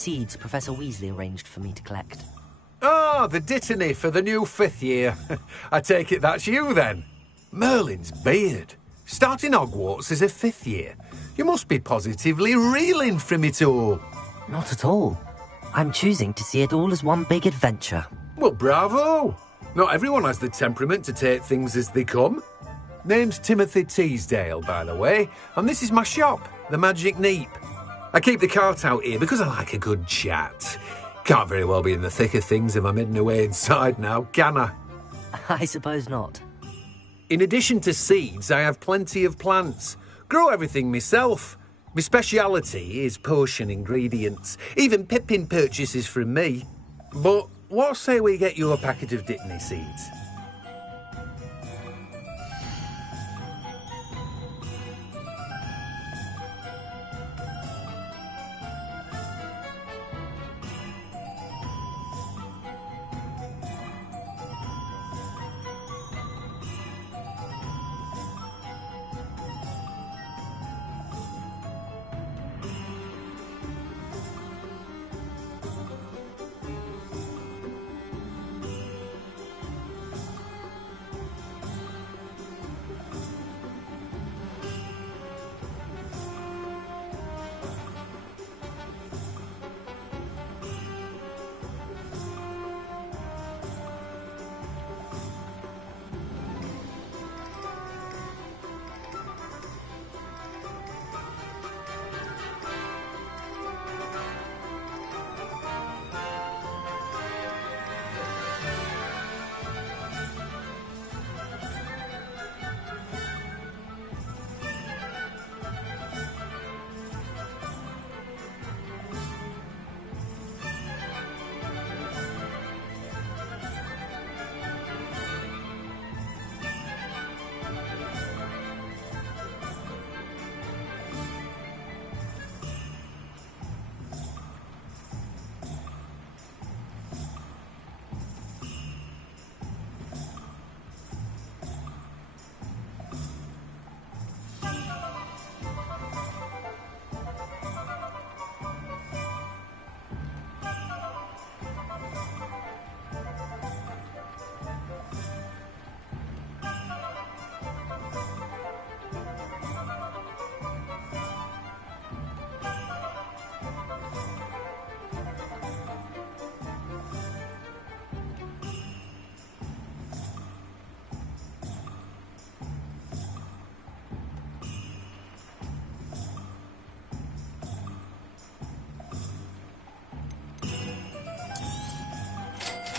seeds Professor Weasley arranged for me to collect. Ah, the Dittany for the new 5th year. I take it that's you, then. Merlin's beard. Starting Hogwarts as a 5th year. You must be positively reeling from it all. Not at all. I'm choosing to see it all as one big adventure. Well, bravo! Not everyone has the temperament to take things as they come. Name's Timothy Teasdale, by the way, and this is my shop, the Magic Neep. I keep the cart out here because I like a good chat. Can't very well be in the thick of things if I'm hidden away inside now, can I? I suppose not. In addition to seeds, I have plenty of plants. Grow everything myself. My speciality is potion ingredients. Even Pippin purchases from me. But what say we get you a packet of Dittany seeds?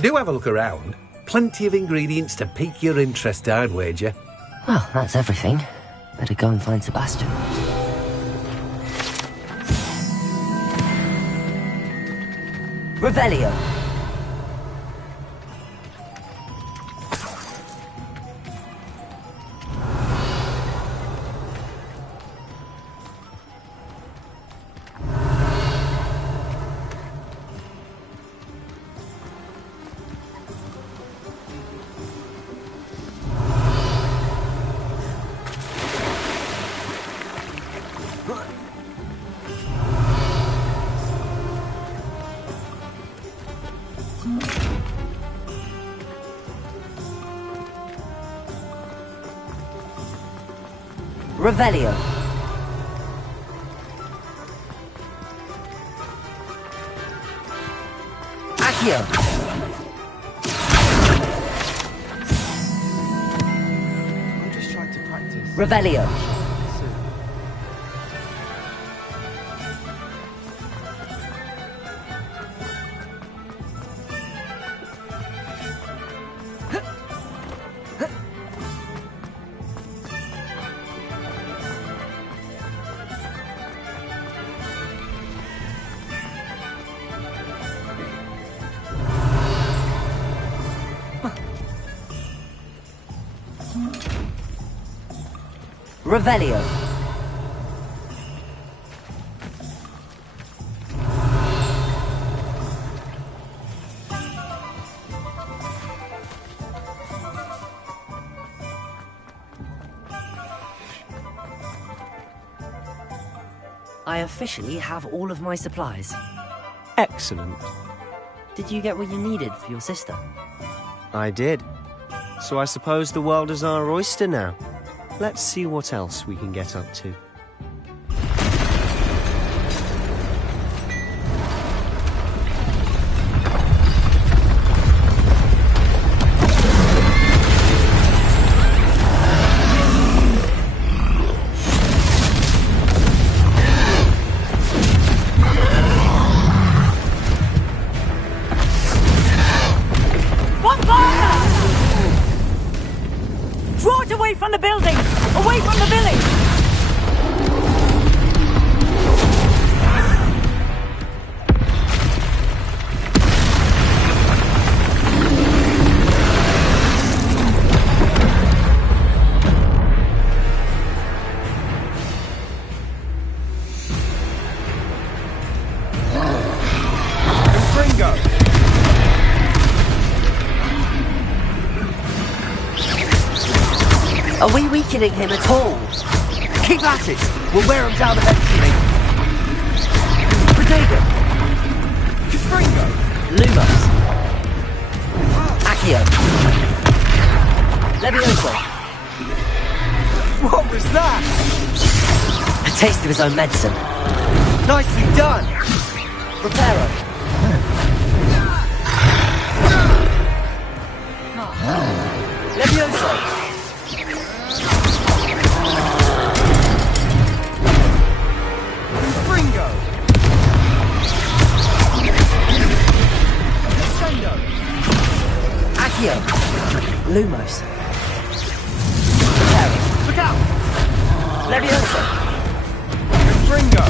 Do have a look around. Plenty of ingredients to pique your interest, I'd wager. Well, that's everything. Better go and find Sebastian. Revelio. Revelio. Accio. I'm just trying to practice. Revelio. Revelio. I officially have all of my supplies. Excellent. Did you get what you needed for your sister? I did. So I suppose the world is our oyster now. Let's see what else we can get up to. From the building! Away from the village! Are we weakening him at all? Keep at it! We'll wear him down eventually. Protego! Fringo! Lumos! Accio! Levioso! What was that? A taste of his own medicine. Nicely done! Reparo! Levioso! Fringo! Accio! Lumos! Look out! Levioso! Fringo!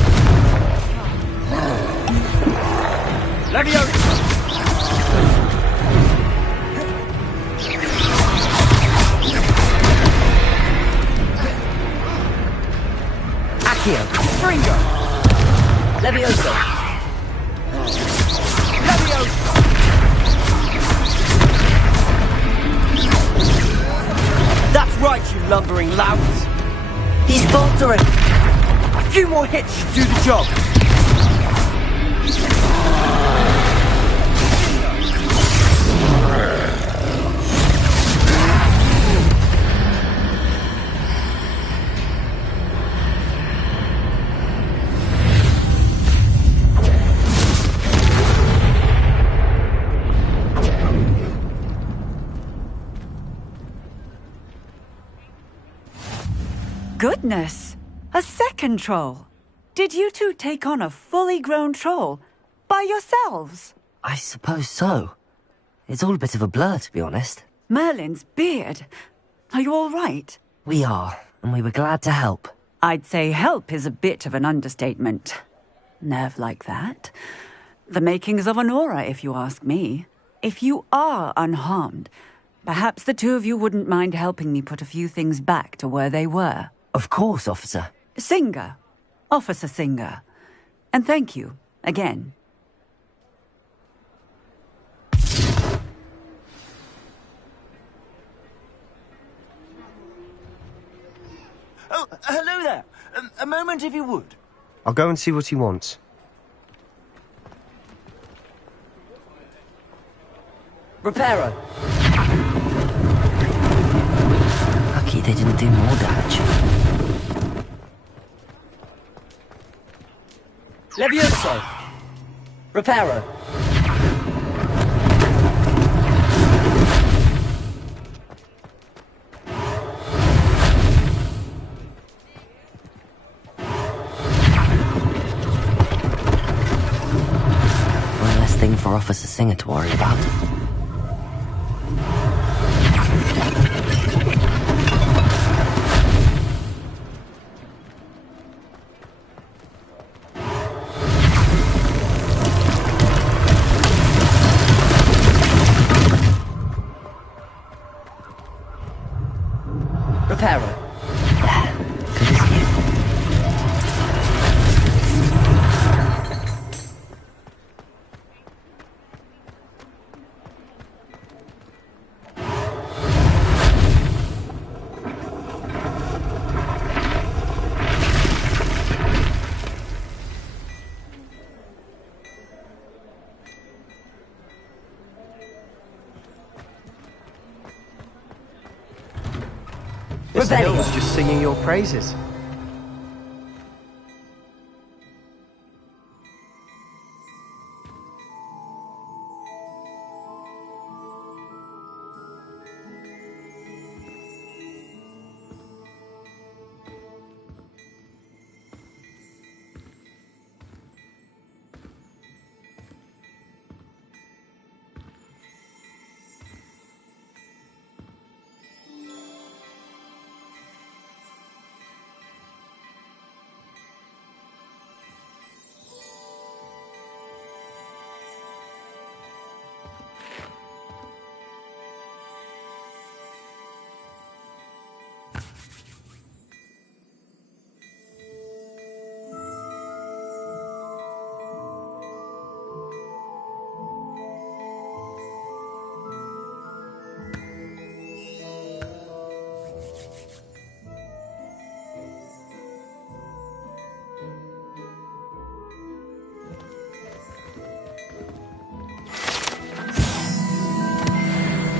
Levioso! Accio! Fringo! Levioso! Levioso! That's right, you lumbering louts! He's faltering! A few more hits should do the job! Goodness! A second troll! Did you two take on a fully grown troll? By yourselves? I suppose so. It's all a bit of a blur, to be honest. Merlin's beard. Are you all right? We are, and we were glad to help. I'd say help is a bit of an understatement. Nerve like that. The makings of an aura, if you ask me. If you are unharmed, perhaps the two of you wouldn't mind helping me put a few things back to where they were. Of course, officer. Singer. Officer Singer. And thank you, again. Oh, hello there! A moment if you would. I'll go and see what he wants. Reparo! Lucky they didn't do more damage. Levioso! Reparo! One less thing for Officer Singer to worry about. Reparo. Good as new. Mr. Hill Revelio. was just singing your praises.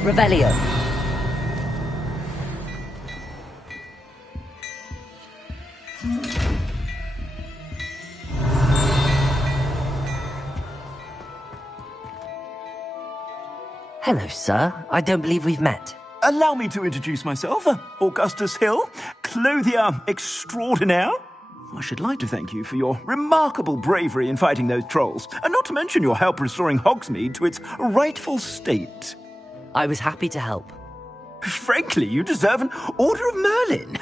Revelio. Hello, sir. I don't believe we've met. Allow me to introduce myself, Augustus Hill, clothier extraordinaire. I should like to thank you for your remarkable bravery in fighting those trolls, and not to mention your help restoring Hogsmeade to its rightful state. I was happy to help. Frankly, you deserve an Order of Merlin.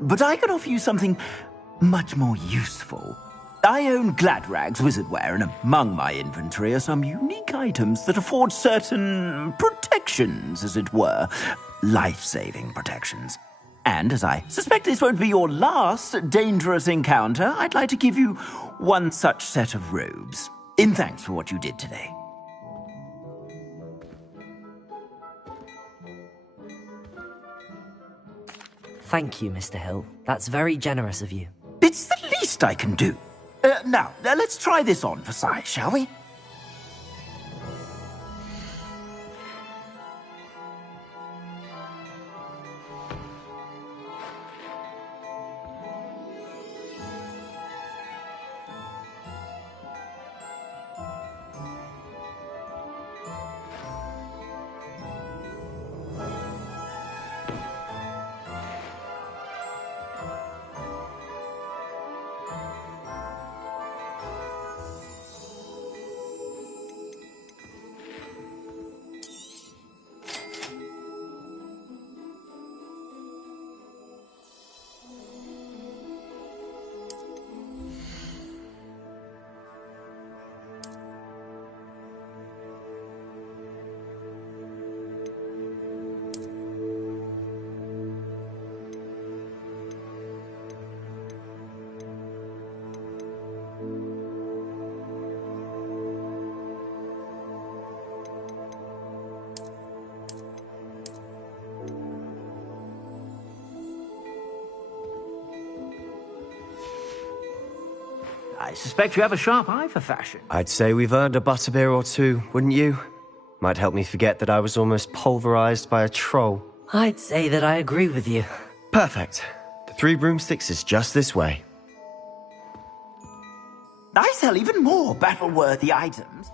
But I can offer you something much more useful. I own Gladrag's wizardware, and among my inventory are some unique items that afford certain protections, as it were. Life-saving protections. And as I suspect this won't be your last dangerous encounter, I'd like to give you one such set of robes, in thanks for what you did today. Thank you, Mr. Hill. That's very generous of you. It's the least I can do. Now, let's try this on for size, shall we? I suspect you have a sharp eye for fashion. I'd say we've earned a butterbeer or two, wouldn't you? Might help me forget that I was almost pulverized by a troll. I'd say that I agree with you. Perfect. The Three Broomsticks is just this way. I sell even more battle-worthy items.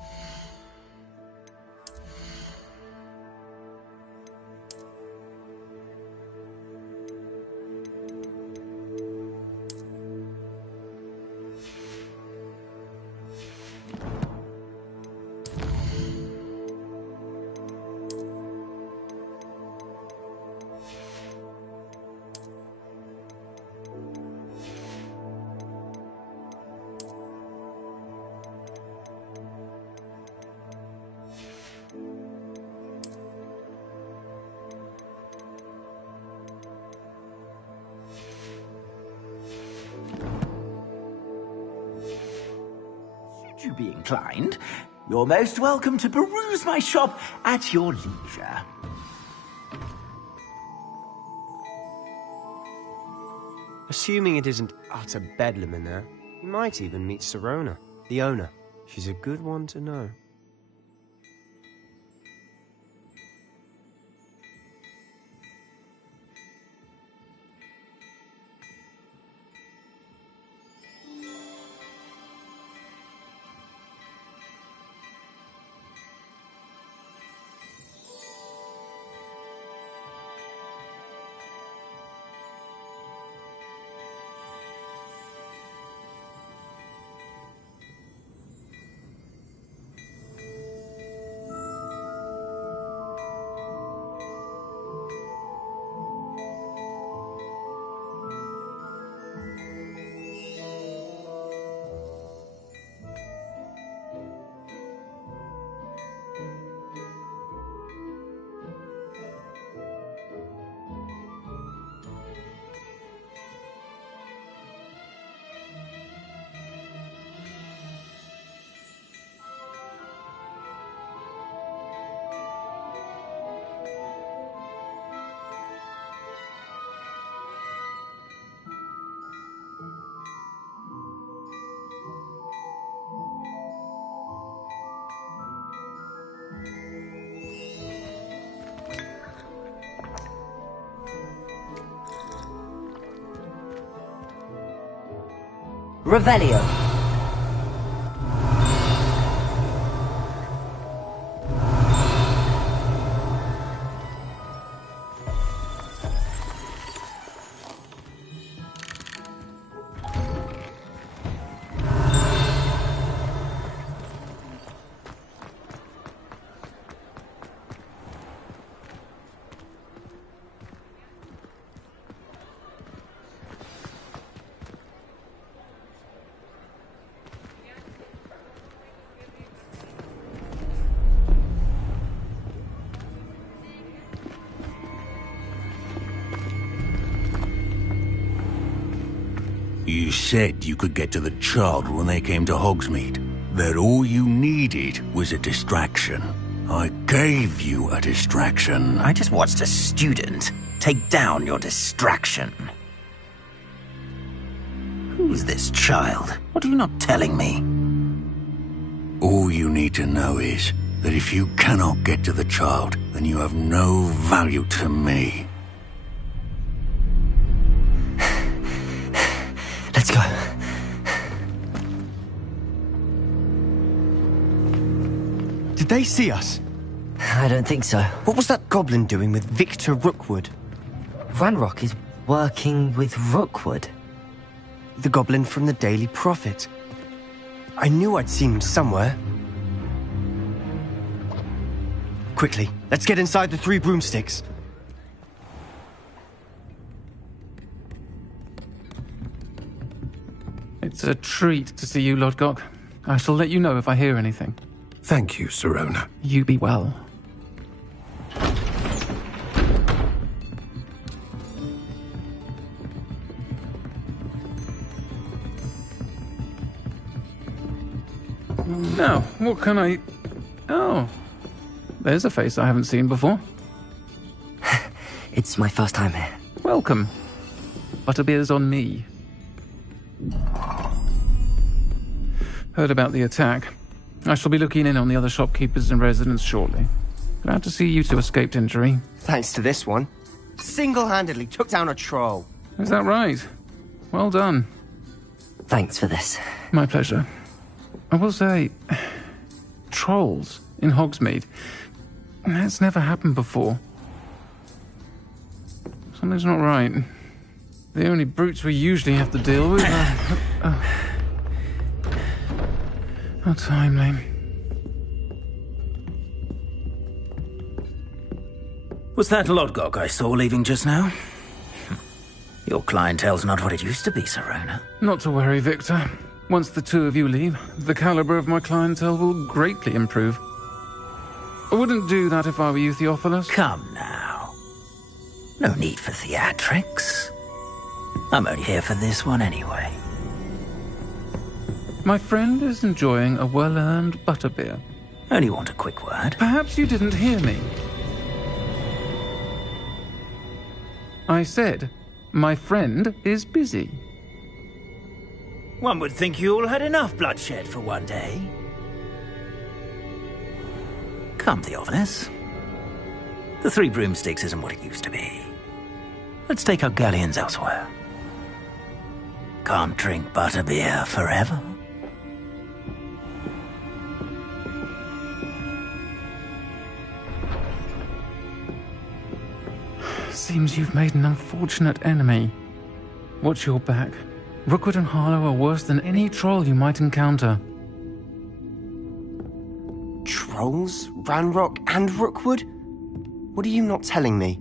You be inclined, you're most welcome to peruse my shop at your leisure. Assuming it isn't utter bedlam in there, you might even meet Serona, the owner. She's a good one to know. Revelio. You said you could get to the child when they came to Hogsmeade. That all you needed was a distraction. I gave you a distraction. I just watched a student take down your distraction. Who's this child? What are you not telling me? All you need to know is that if you cannot get to the child, then you have no value to me. Let's go. Did they see us? I don't think so. What was that goblin doing with Victor Rookwood? Ranrock is working with Rookwood. The goblin from the Daily Prophet. I knew I'd seen him somewhere. Quickly, let's get inside the 3 broomsticks. It's a treat to see you, Lodgok. I shall let you know if I hear anything. Thank you, Sirona. You be well. Now, what can I... Oh, there's a face I haven't seen before. It's my first time here. Welcome. Butterbeer's on me. Heard about the attack. I shall be looking in on the other shopkeepers and residents shortly. Glad to see you two escaped injury. Thanks to this one. Single-handedly took down a troll. Is that right? Well done. Thanks for this. My pleasure. I will say, trolls in Hogsmeade. That's never happened before. Something's not right. The only brutes we usually have to deal with are... How timely. Was that Lodgok I saw leaving just now? Your clientele's not what it used to be, Sirona. Not to worry, Victor. Once the two of you leave, the caliber of my clientele will greatly improve. I wouldn't do that if I were you, Theophilus. Come now. No need for theatrics. I'm only here for this one anyway. My friend is enjoying a well-earned butterbeer. Only want a quick word. Perhaps you didn't hear me. I said, my friend is busy. One would think you all had enough bloodshed for one day. Come, Theophilus. The 3 broomsticks isn't what it used to be. Let's take our galleons elsewhere. Can't drink butterbeer forever. Seems you've made an unfortunate enemy. Watch your back. Rookwood and Harlow are worse than any troll you might encounter. Trolls? Ranrock and Rookwood? What are you not telling me?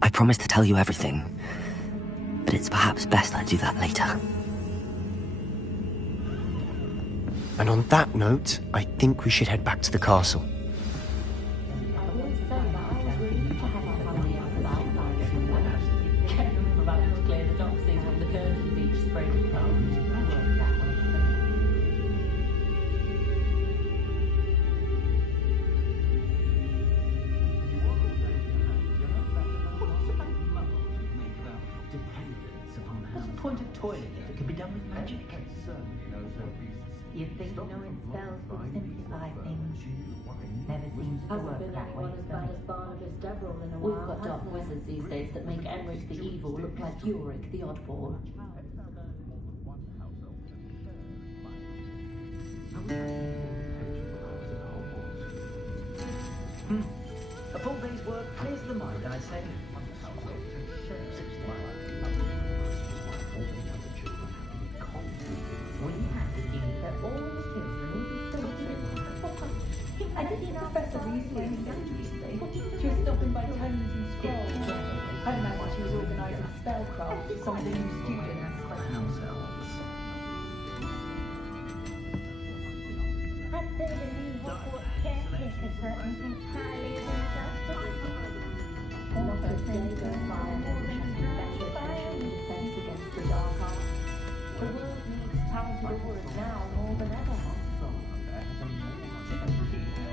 I promised to tell you everything, but it's perhaps best I do that later. And on that note, I think we should head back to the castle. You'd think knowing spells would simplify things. Never seems to work that way. We've got dark wizards these days that make Emmerich the Evil look like Ulrich the Oddball. A full day's work clears the mind, I say. We had to do that all the children will be so I did see Professor Weasley in yesterday. She was stopping by Tomes and Scrolls. I don't know why she was organising spellcraft for some of the new students. I'd say the new Hogwarts caretaker certainly thinks highly of himself. Not a day goes by more than he has better defence against the dark arts. The world needs talented aurors now more than ever.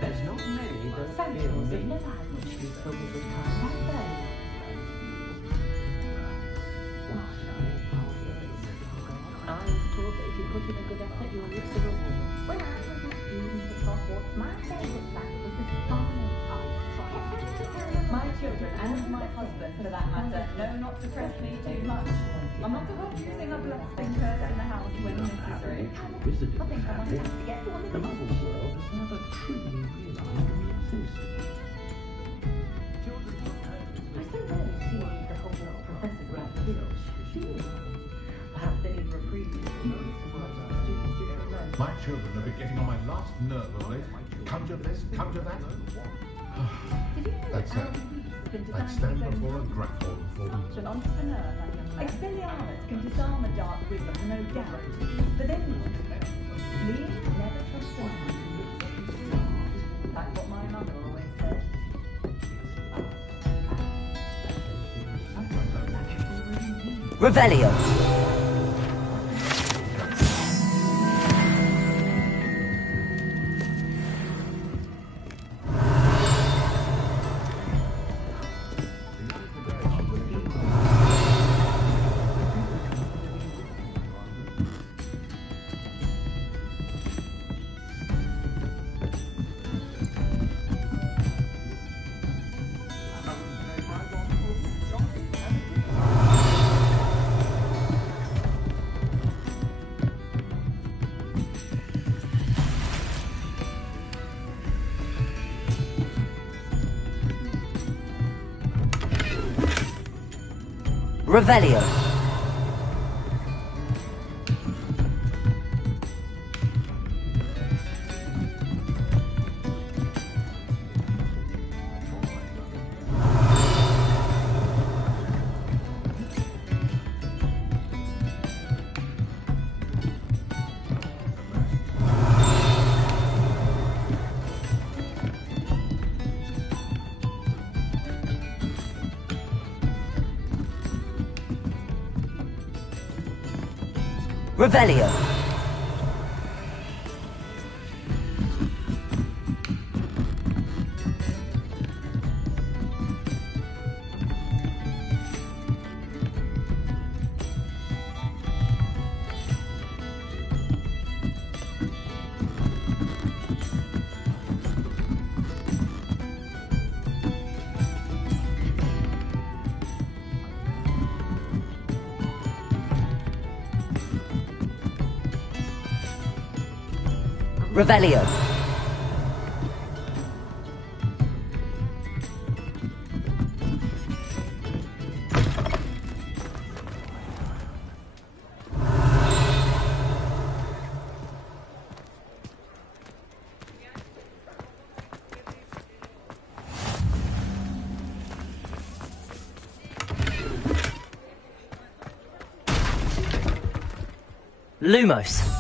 There's not many that Sentinels have never had much use for wizard kind, have they? I was told that if you put in a good effort, you'll reap the reward. When I was a student at Hogwarts, my favourite class was the farming class. My children, and my husband for that matter, know not to press me too much. I'm not above using a blessing curse in the house when necessary. I think I want to get one of The them. Muggle world has never truly realized we exist. I so rarely see the Hogwarts professors around the village. Do you? Perhaps they need reprieve as much as the students do from them. My children are getting on my last nerve of late. Conjure this, conjure that. Did you know That's that it. Alan Reeves can I'd design stand his own before a dart? grapple for Such an entrepreneur, that young man. Expelliarmus can disarm a dart with them, no doubt. But then Liam never trusts a man. That's what my mother always said. Revelio. Revelio. Revelio. Revelio. Lumos.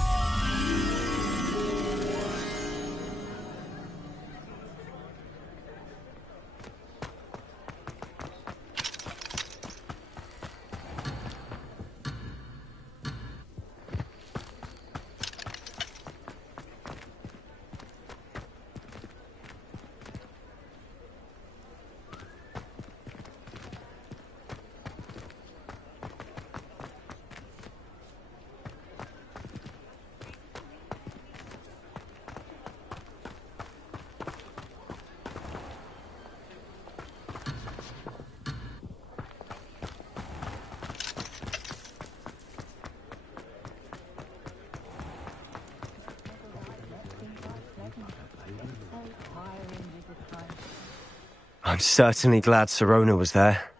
I'm certainly glad Sirona was there.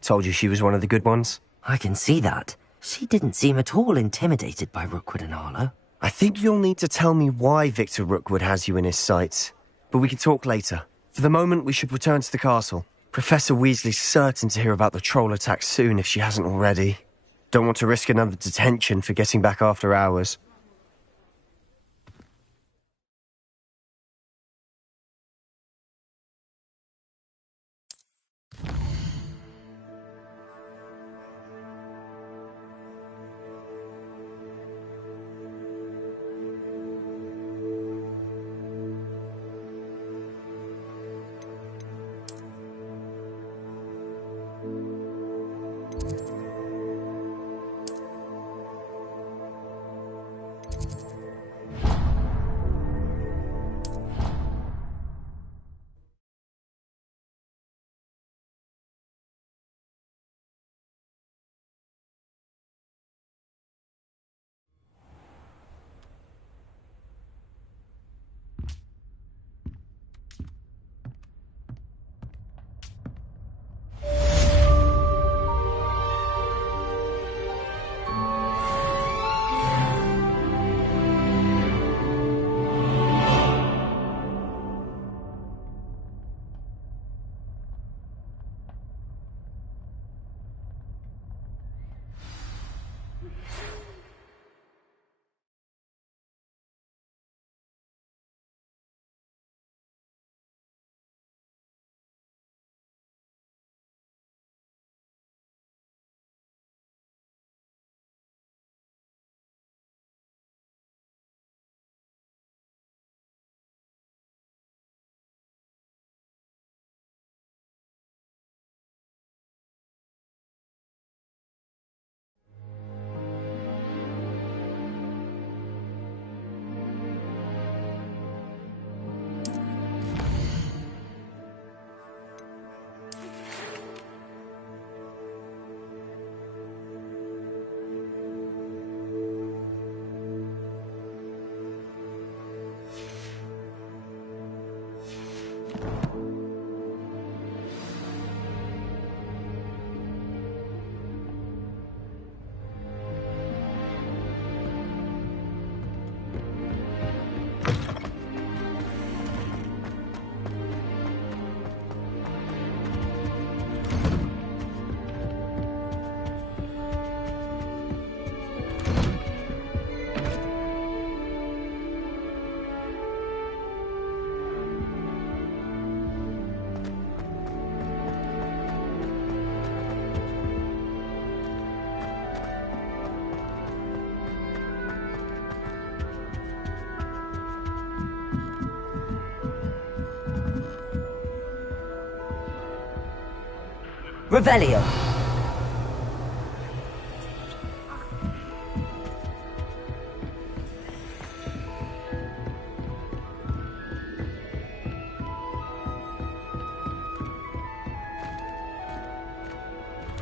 Told you she was one of the good ones. I can see that. She didn't seem at all intimidated by Rookwood and Harlow. I think you'll need to tell me why Victor Rookwood has you in his sights. But we can talk later. For the moment, we should return to the castle. Professor Weasley's certain to hear about the troll attack soon if she hasn't already. Don't want to risk another detention for getting back after hours. Revelio.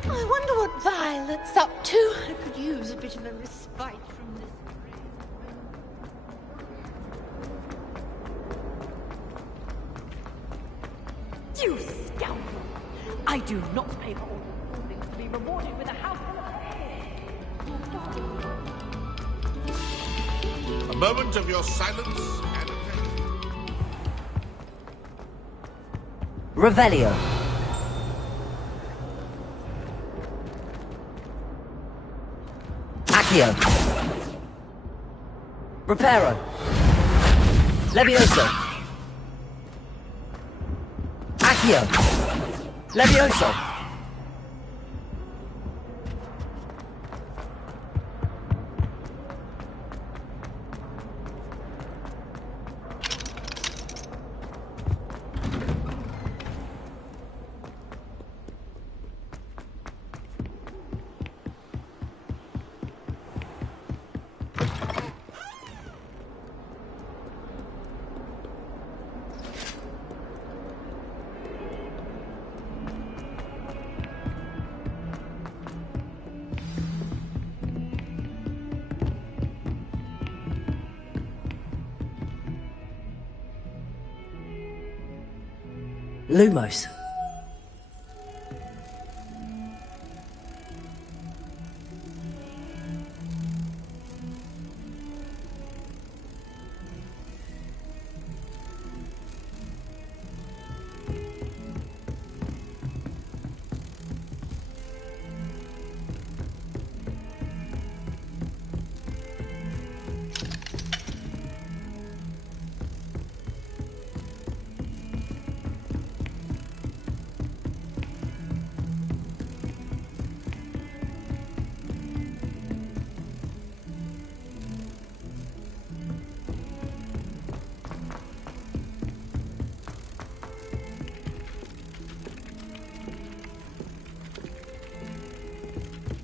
I wonder what Violet's up to. I could use a bit of a respite from this. You scoundrel! I do not pay for all the things to be rewarded with a house full of A moment of your silence and attention. Revelio. Accio. Reparo. Levioso. Accio. Levioso. Lumos.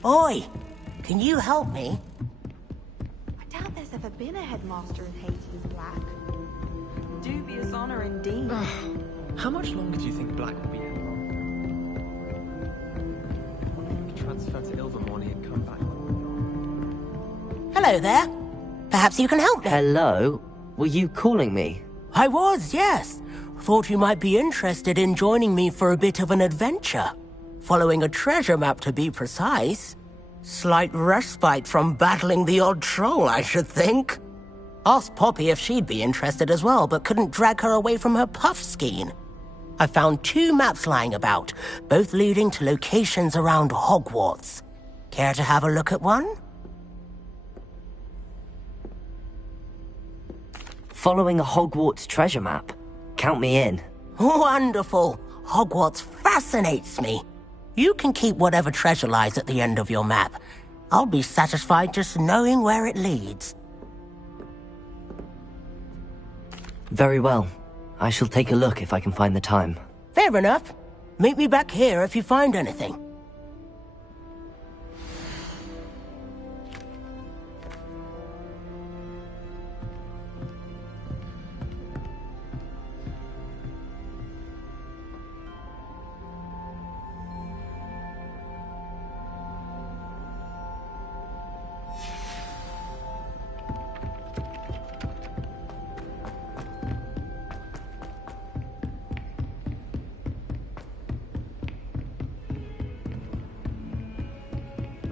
Oi! Can you help me? I doubt there's ever been a headmaster in Hades Black. Dubious honor indeed. How much longer do you think Black will be here for? I wonder if we could transfer to Ilvermorny and come back. Hello there. Perhaps you can help me. Hello? Were you calling me? I was, yes. Thought you might be interested in joining me for a bit of an adventure. Following a treasure map, to be precise. Slight respite from battling the odd troll, I should think. Asked Poppy if she'd be interested as well, but couldn't drag her away from her puff skein. I found 2 maps lying about, both leading to locations around Hogwarts. Care to have a look at one? Following a Hogwarts treasure map? Count me in. Wonderful. Hogwarts fascinates me. You can keep whatever treasure lies at the end of your map. I'll be satisfied just knowing where it leads. Very well. I shall take a look if I can find the time. Fair enough. Meet me back here if you find anything.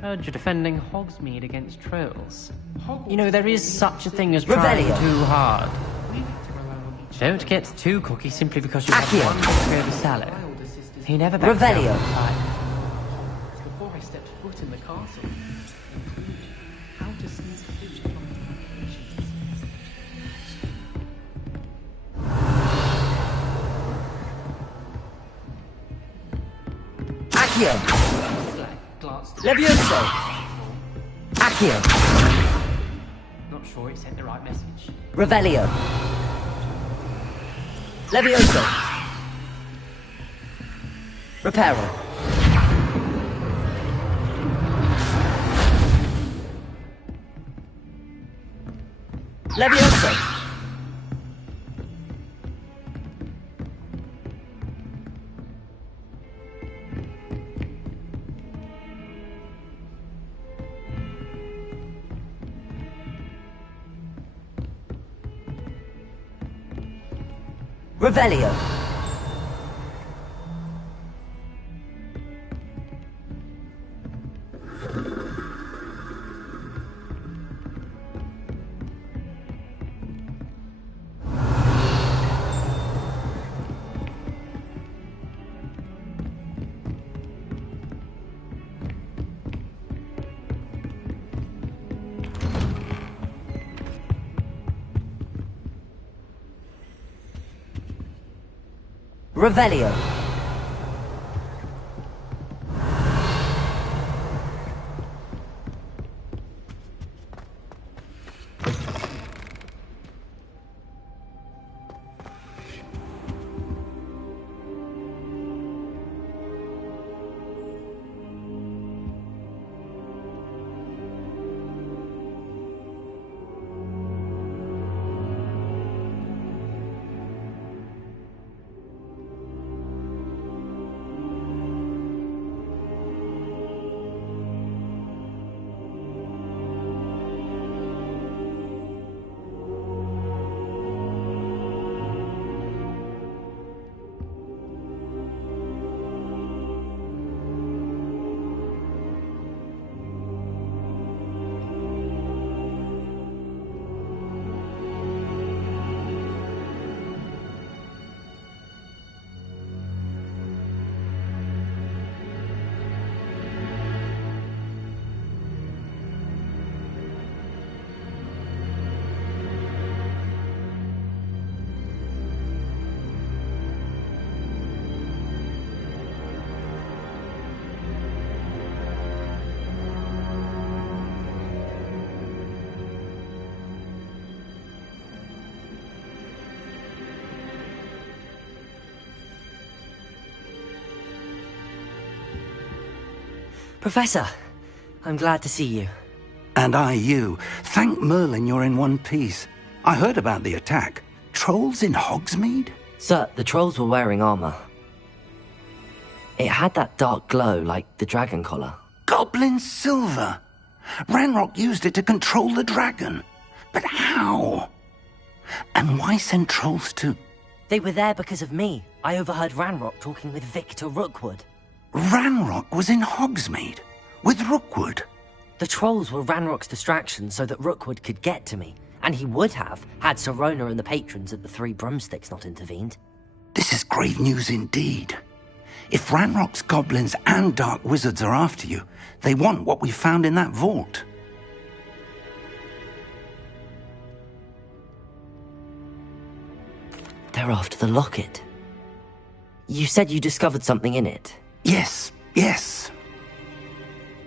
Heard you're defending Hogsmeade against trolls. You know, there is such a thing as trying Revelio. too hard. Don't get too cocky simply because you have one victory over Sallow. He never backed down Revelio. from the fight. Before I stepped foot in the castle, how to sneak fish from Accio! Levioso! Accio! Not sure it sent the right message. Revelio! Levioso! Reparo! Levioso! Revelio! Revelio! Professor, I'm glad to see you. And I you. Thank Merlin you're in one piece. I heard about the attack. Trolls in Hogsmeade? Sir, the trolls were wearing armor. It had that dark glow like the dragon collar. Goblin silver! Ranrock used it to control the dragon. But how? And why send trolls to... They were there because of me. I overheard Ranrock talking with Victor Rookwood. Ranrock was in Hogsmeade? With Rookwood? The trolls were Ranrock's distraction so that Rookwood could get to me. And he would have, had Sirona and the patrons at the Three Broomsticks not intervened. This is grave news indeed. If Ranrock's goblins and dark wizards are after you, they want what we found in that vault. They're after the locket. You said you discovered something in it. Yes.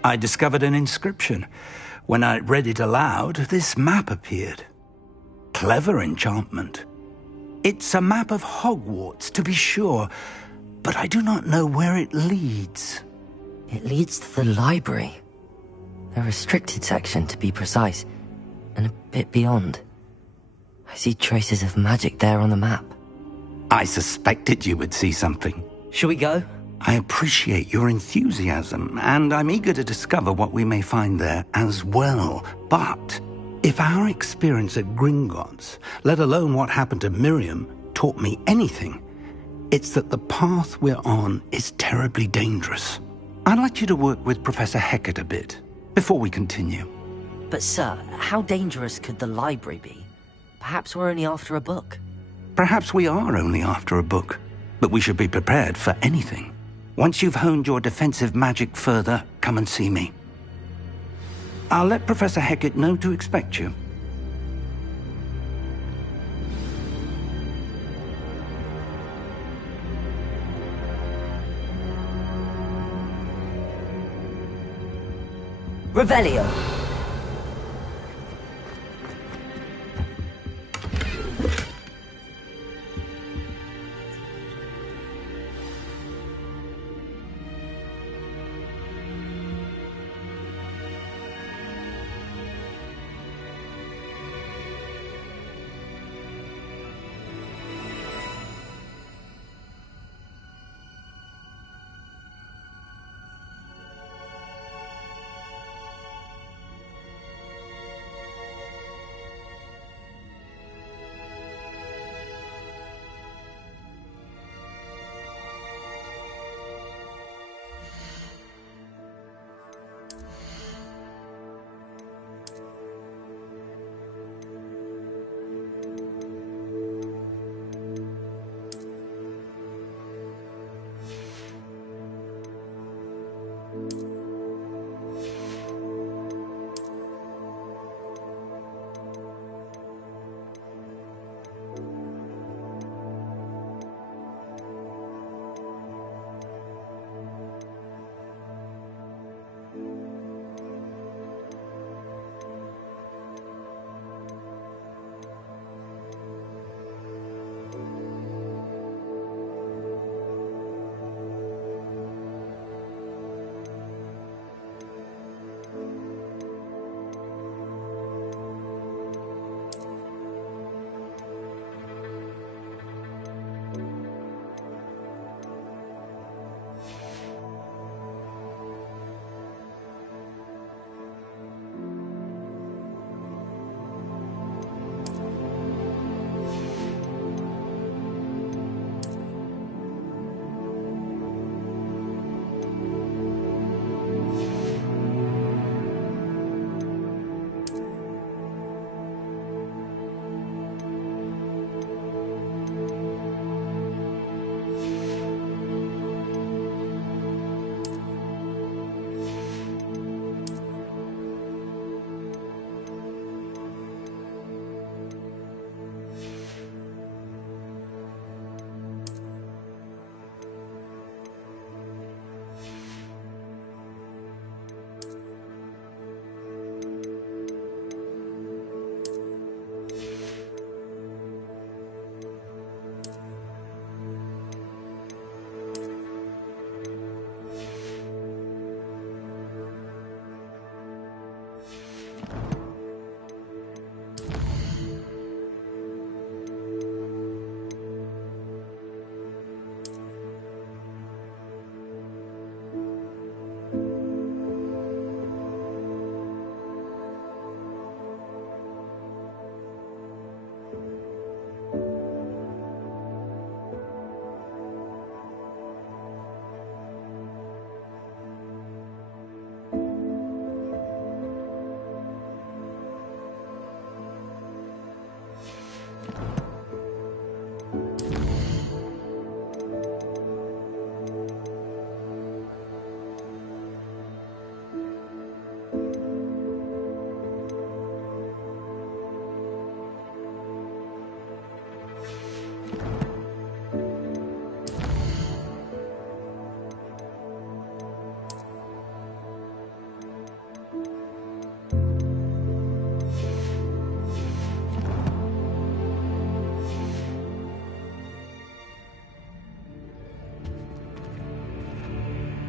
I discovered an inscription. When I read it aloud, this map appeared. Clever enchantment. It's a map of Hogwarts, to be sure, but I do not know where it leads. It leads to the library. A restricted section, to be precise, and a bit beyond. I see traces of magic there on the map. I suspected you would see something. Shall we go? I appreciate your enthusiasm, and I'm eager to discover what we may find there as well. But if our experience at Gringotts, let alone what happened to Miriam, taught me anything, it's that the path we're on is terribly dangerous. I'd like you to work with Professor Hecat a bit, before we continue. But sir, how dangerous could the library be? Perhaps we're only after a book. Perhaps we are only after a book, but we should be prepared for anything. Once you've honed your defensive magic further, come and see me. I'll let Professor Hecat know to expect you. Revelio.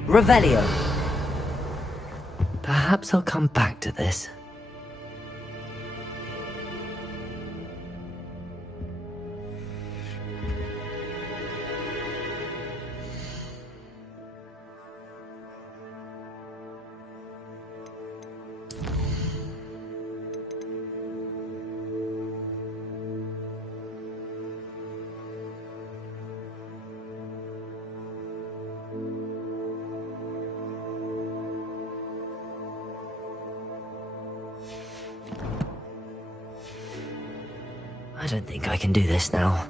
Revelio. Perhaps I'll come back to this. I don't think I can do this now.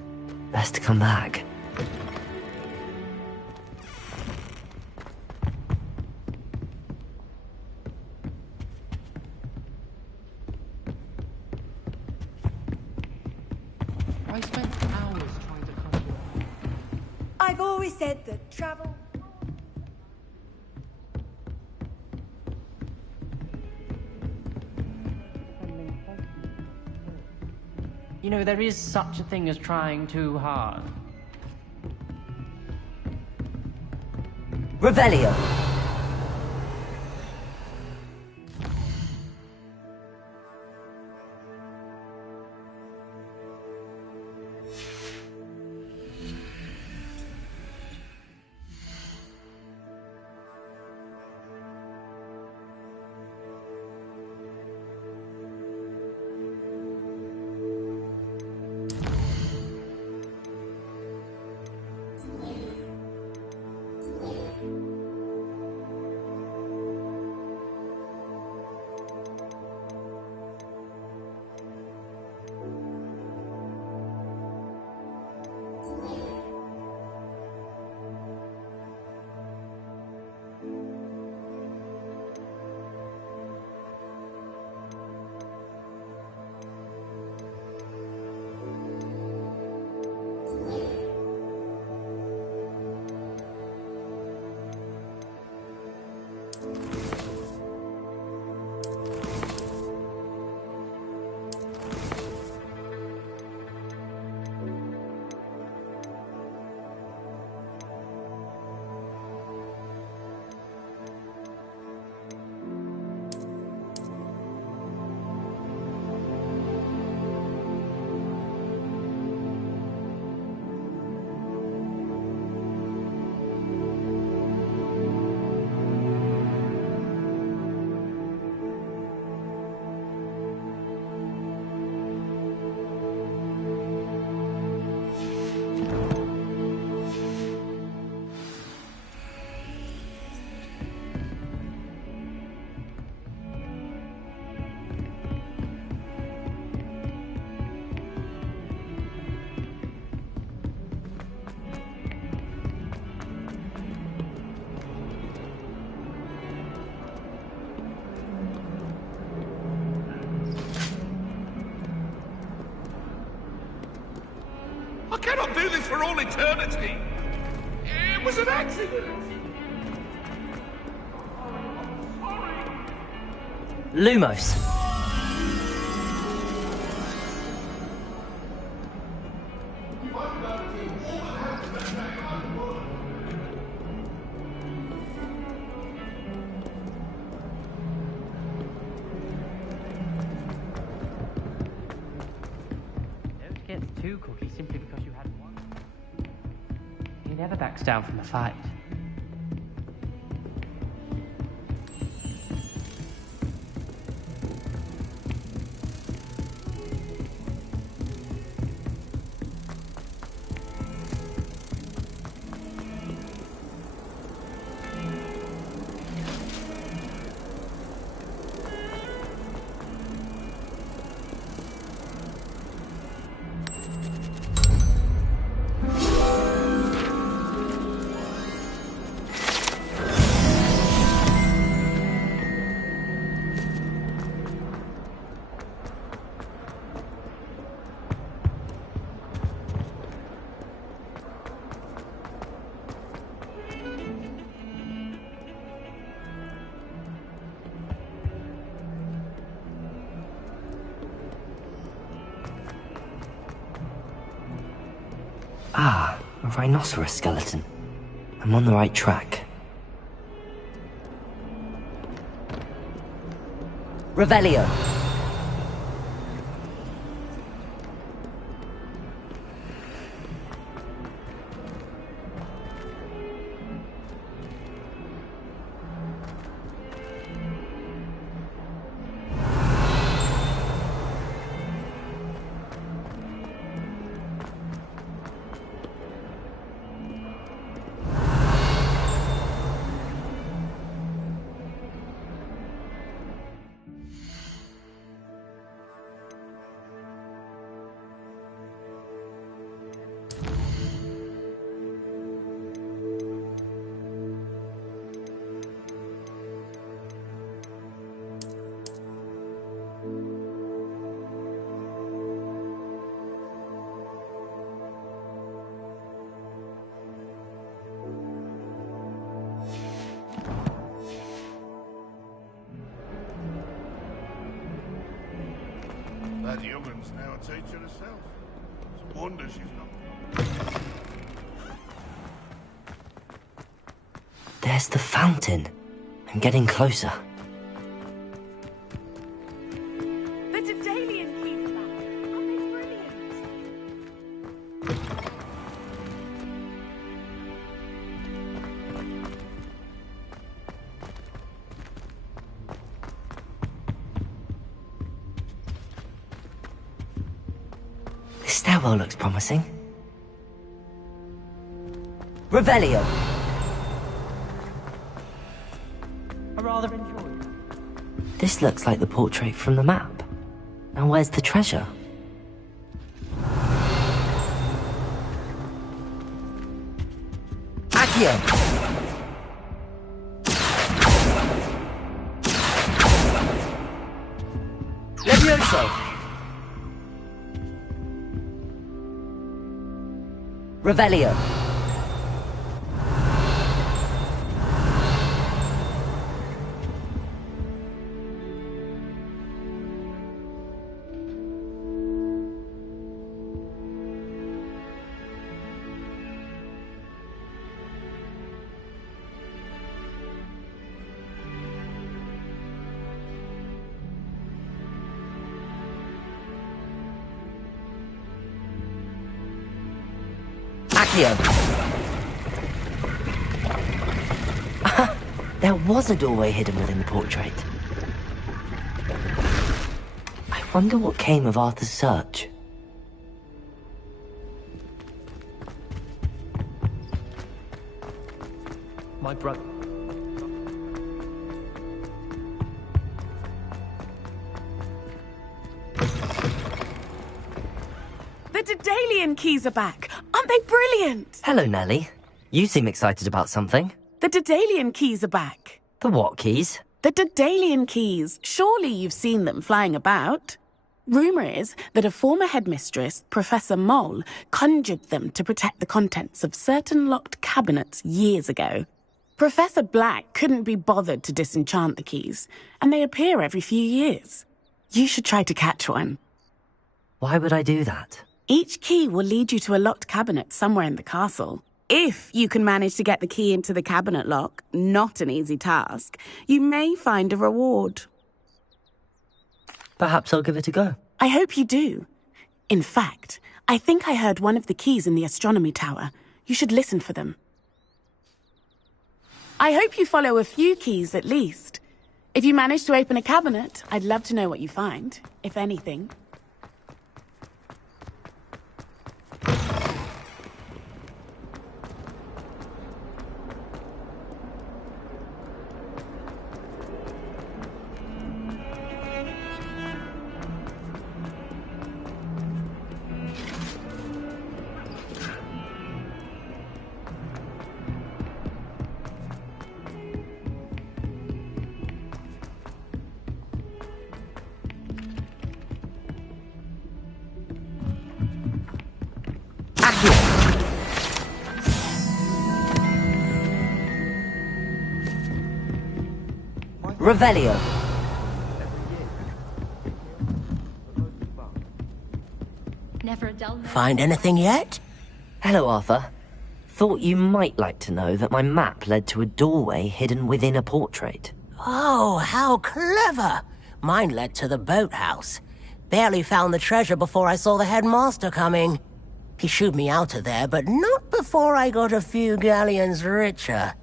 Best to come back. I spent hours trying to conjure up. I've always said that travel... You know, there is such a thing as trying too hard. Revelio. I cannot do this for all eternity. It was an accident. Lumos. Don't get too cocky simply because you had one. He never backs down from a fight. Ah, a rhinoceros skeleton. I'm on the right track. Revelio. That young'un's now a teacher herself. It's a wonder she's not. There's the fountain. I'm getting closer. The Daedalian keys back. Aren't they brilliant? This stairwell looks promising. Revelio. I rather enjoyed. This looks like the portrait from the map. Now where's the treasure? Accio! Levioso! Revelio. Accio. There was a doorway hidden within the portrait. I wonder what came of Arthur's search. My brother. The Daedalian keys are back. Aren't they brilliant? Hello, Nellie. You seem excited about something. The Daedalian keys are back. The what keys? The Daedalian keys. Surely you've seen them flying about. Rumour is that a former headmistress, Professor Mole, conjured them to protect the contents of certain locked cabinets years ago. Professor Black couldn't be bothered to disenchant the keys, and they appear every few years. You should try to catch one. Why would I do that? Each key will lead you to a locked cabinet somewhere in the castle. If you can manage to get the key into the cabinet lock, not an easy task, you may find a reward. Perhaps I'll give it a go. I hope you do. In fact, I think I heard one of the keys in the astronomy tower. You should listen for them. I hope you follow a few keys at least. If you manage to open a cabinet, I'd love to know what you find, if anything. Revelio. Never a dull moment. Find anything yet? Hello, Arthur. Thought you might like to know that my map led to a doorway hidden within a portrait. Oh, how clever! Mine led to the boathouse. Barely found the treasure before I saw the headmaster coming. He shooed me out of there, but not before I got a few galleons richer.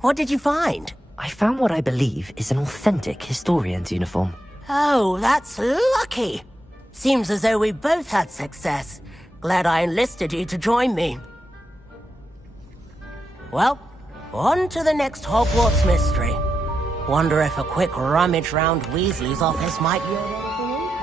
What did you find? I found what I believe is an authentic historian's uniform. Oh, that's lucky. Seems as though we both had success. Glad I enlisted you to join me. Well, on to the next Hogwarts mystery. Wonder if a quick rummage round Weasley's office might yield anything interesting.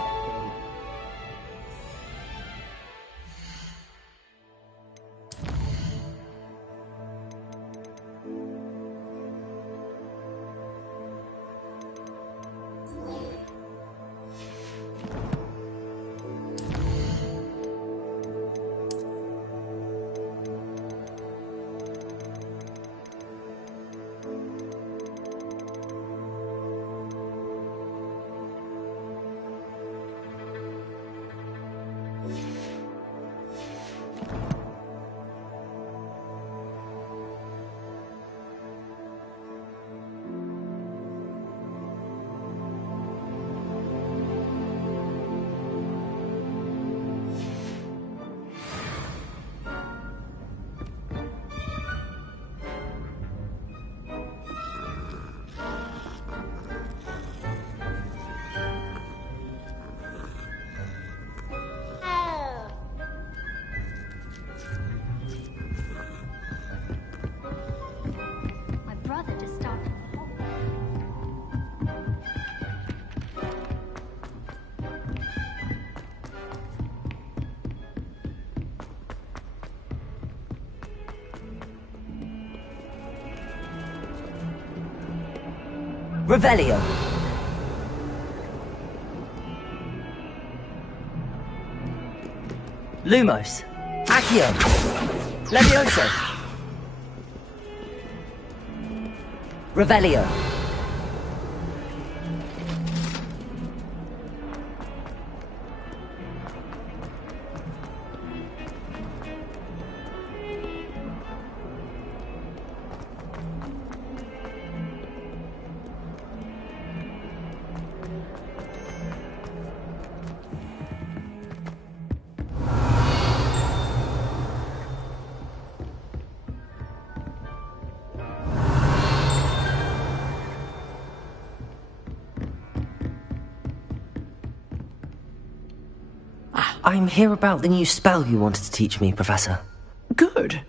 Revelio. Lumos. Accio. Levioso. Revelio. I'm here about the new spell you wanted to teach me, Professor. Good.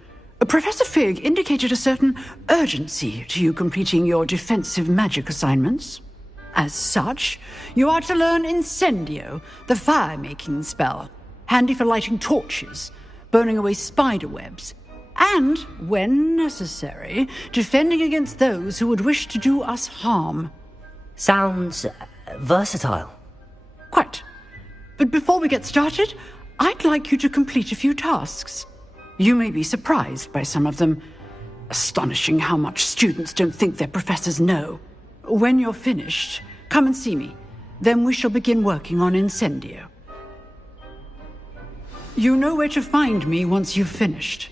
Professor Fig indicated a certain urgency to you completing your defensive magic assignments. As such, you are to learn Incendio, the fire-making spell, handy for lighting torches, burning away spider webs, and, when necessary, defending against those who would wish to do us harm. Sounds versatile. Quite. But before we get started, I'd like you to complete a few tasks. You may be surprised by some of them. Astonishing how much students don't think their professors know. When you're finished, come and see me. Then we shall begin working on Incendio. You know where to find me once you've finished.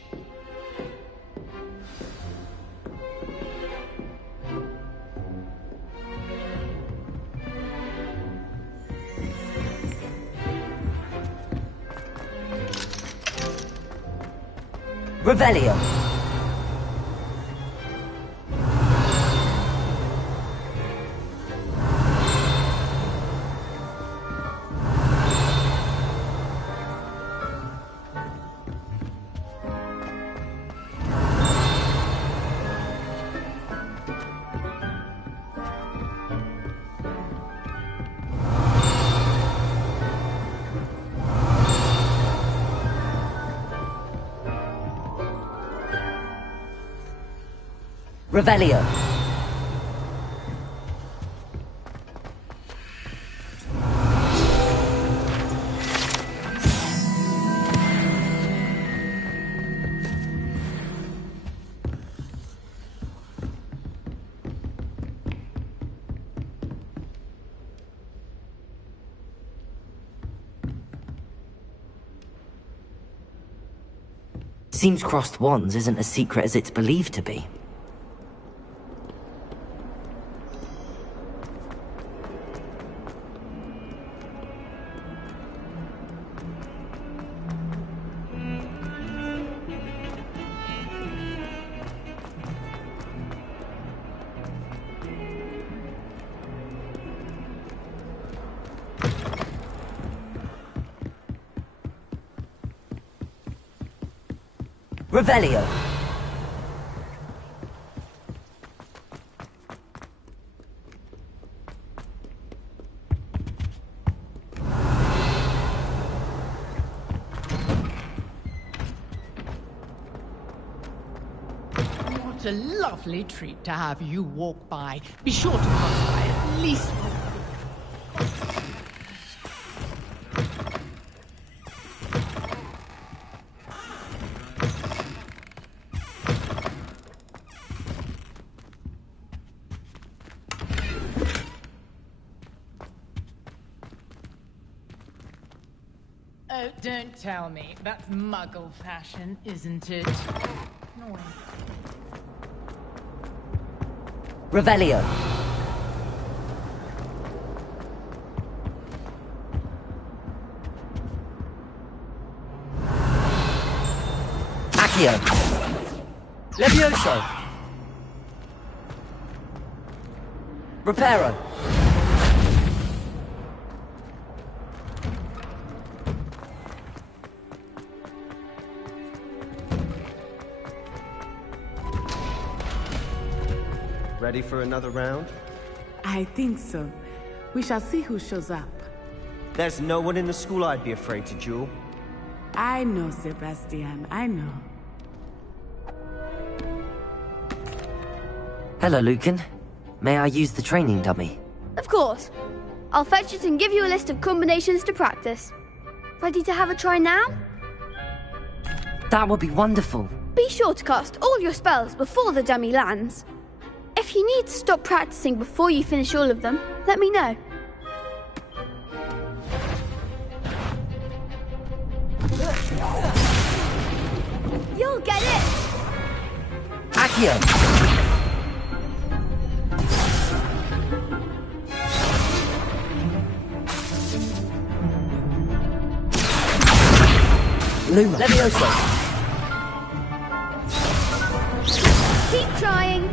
Revelio. Revelio. Seems crossed wands isn't as secret as it's believed to be. Revelio. What a lovely treat to have you walk by. Be sure to pass by at least once. Oh, don't tell me. That's muggle fashion, isn't it? Annoying. Revelio. Accio. Levioso. Reparo. Ready for another round? I think so. We shall see who shows up. There's no one in the school I'd be afraid to duel. I know, Sebastian, I know. Hello, Lucan. May I use the training dummy? Of course. I'll fetch it and give you a list of combinations to practice. Ready to have a try now? That would be wonderful. Be sure to cast all your spells before the dummy lands. If you need to stop practicing before you finish all of them, let me know. You'll get it! Accio. Luma. Levioso. Keep trying.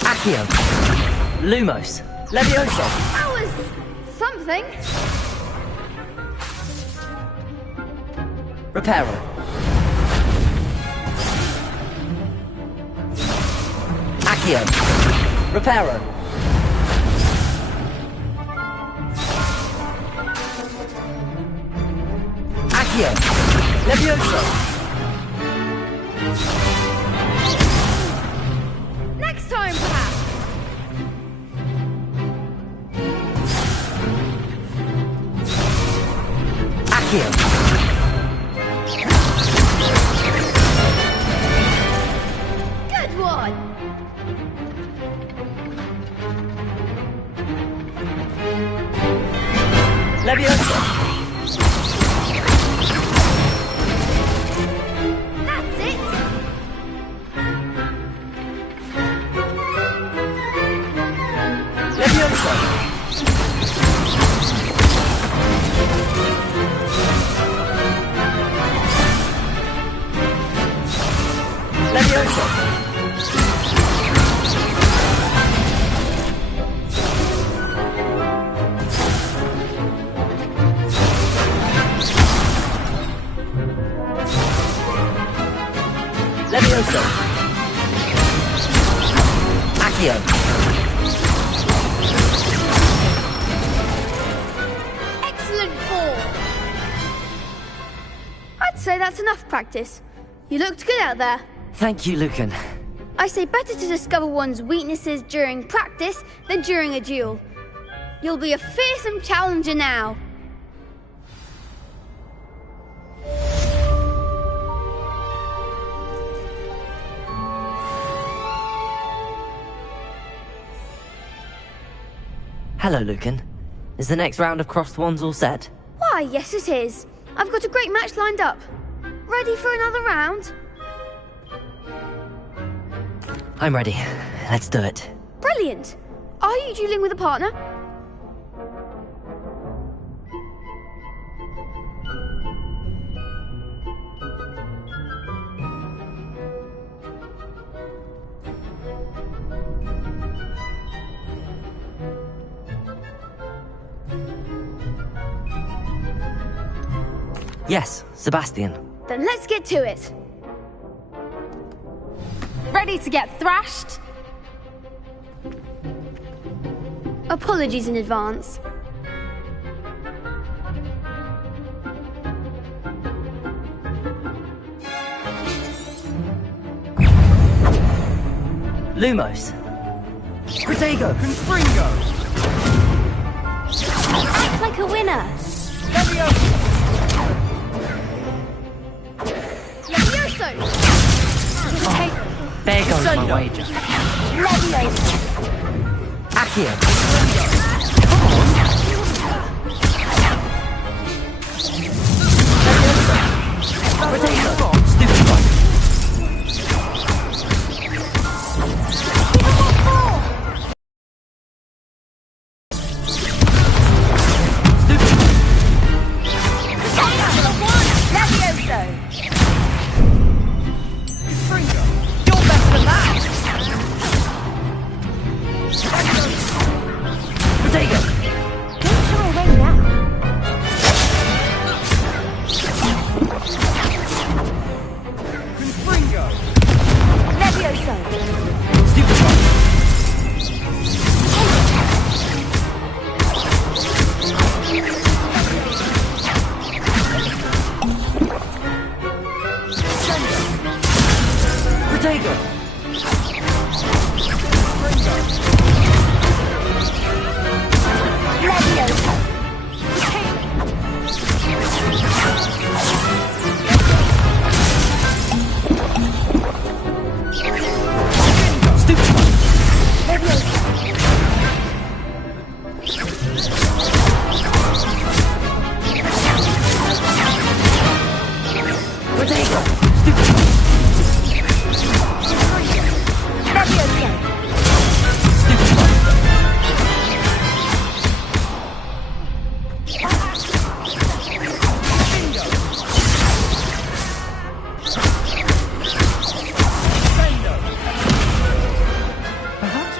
Accio. Lumos. Levioso. That was something. Reparo. Accio. Reparo. Accio. Levioso. Next time, perhaps. Accio. Good one. Levioso. That's it. Levioso. Levioso. Levioso. Accio. Excellent ball. I'd say that's enough practice. You looked good out there. Thank you, Lucan. I say better to discover one's weaknesses during practice than during a duel. You'll be a fearsome challenger now. Hello, Lucan. Is the next round of crossed wands all set? Why, yes it is. I've got a great match lined up. Ready for another round? I'm ready. Let's do it. Brilliant. Are you dueling with a partner? Yes, Sebastian. Then let's get to it. Ready to get thrashed? Apologies in advance. Lumos. Protego! Confringo! Act like a winner. Levioso! There goes my wager. Levioso! Accio. Protego! Stupid one.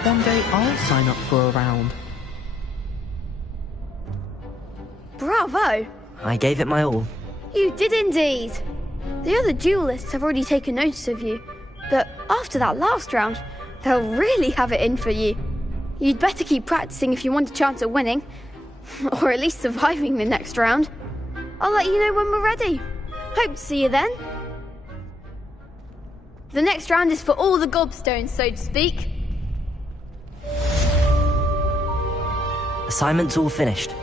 One day I'll sign up for a round. Bravo! I gave it my all. You did indeed. The other duelists have already taken notice of you, but after that last round, they'll really have it in for you. You'd better keep practicing if you want a chance at winning, or at least surviving the next round. I'll let you know when we're ready. Hope to see you then. The next round is for all the gobstones, so to speak. Assignment's all finished.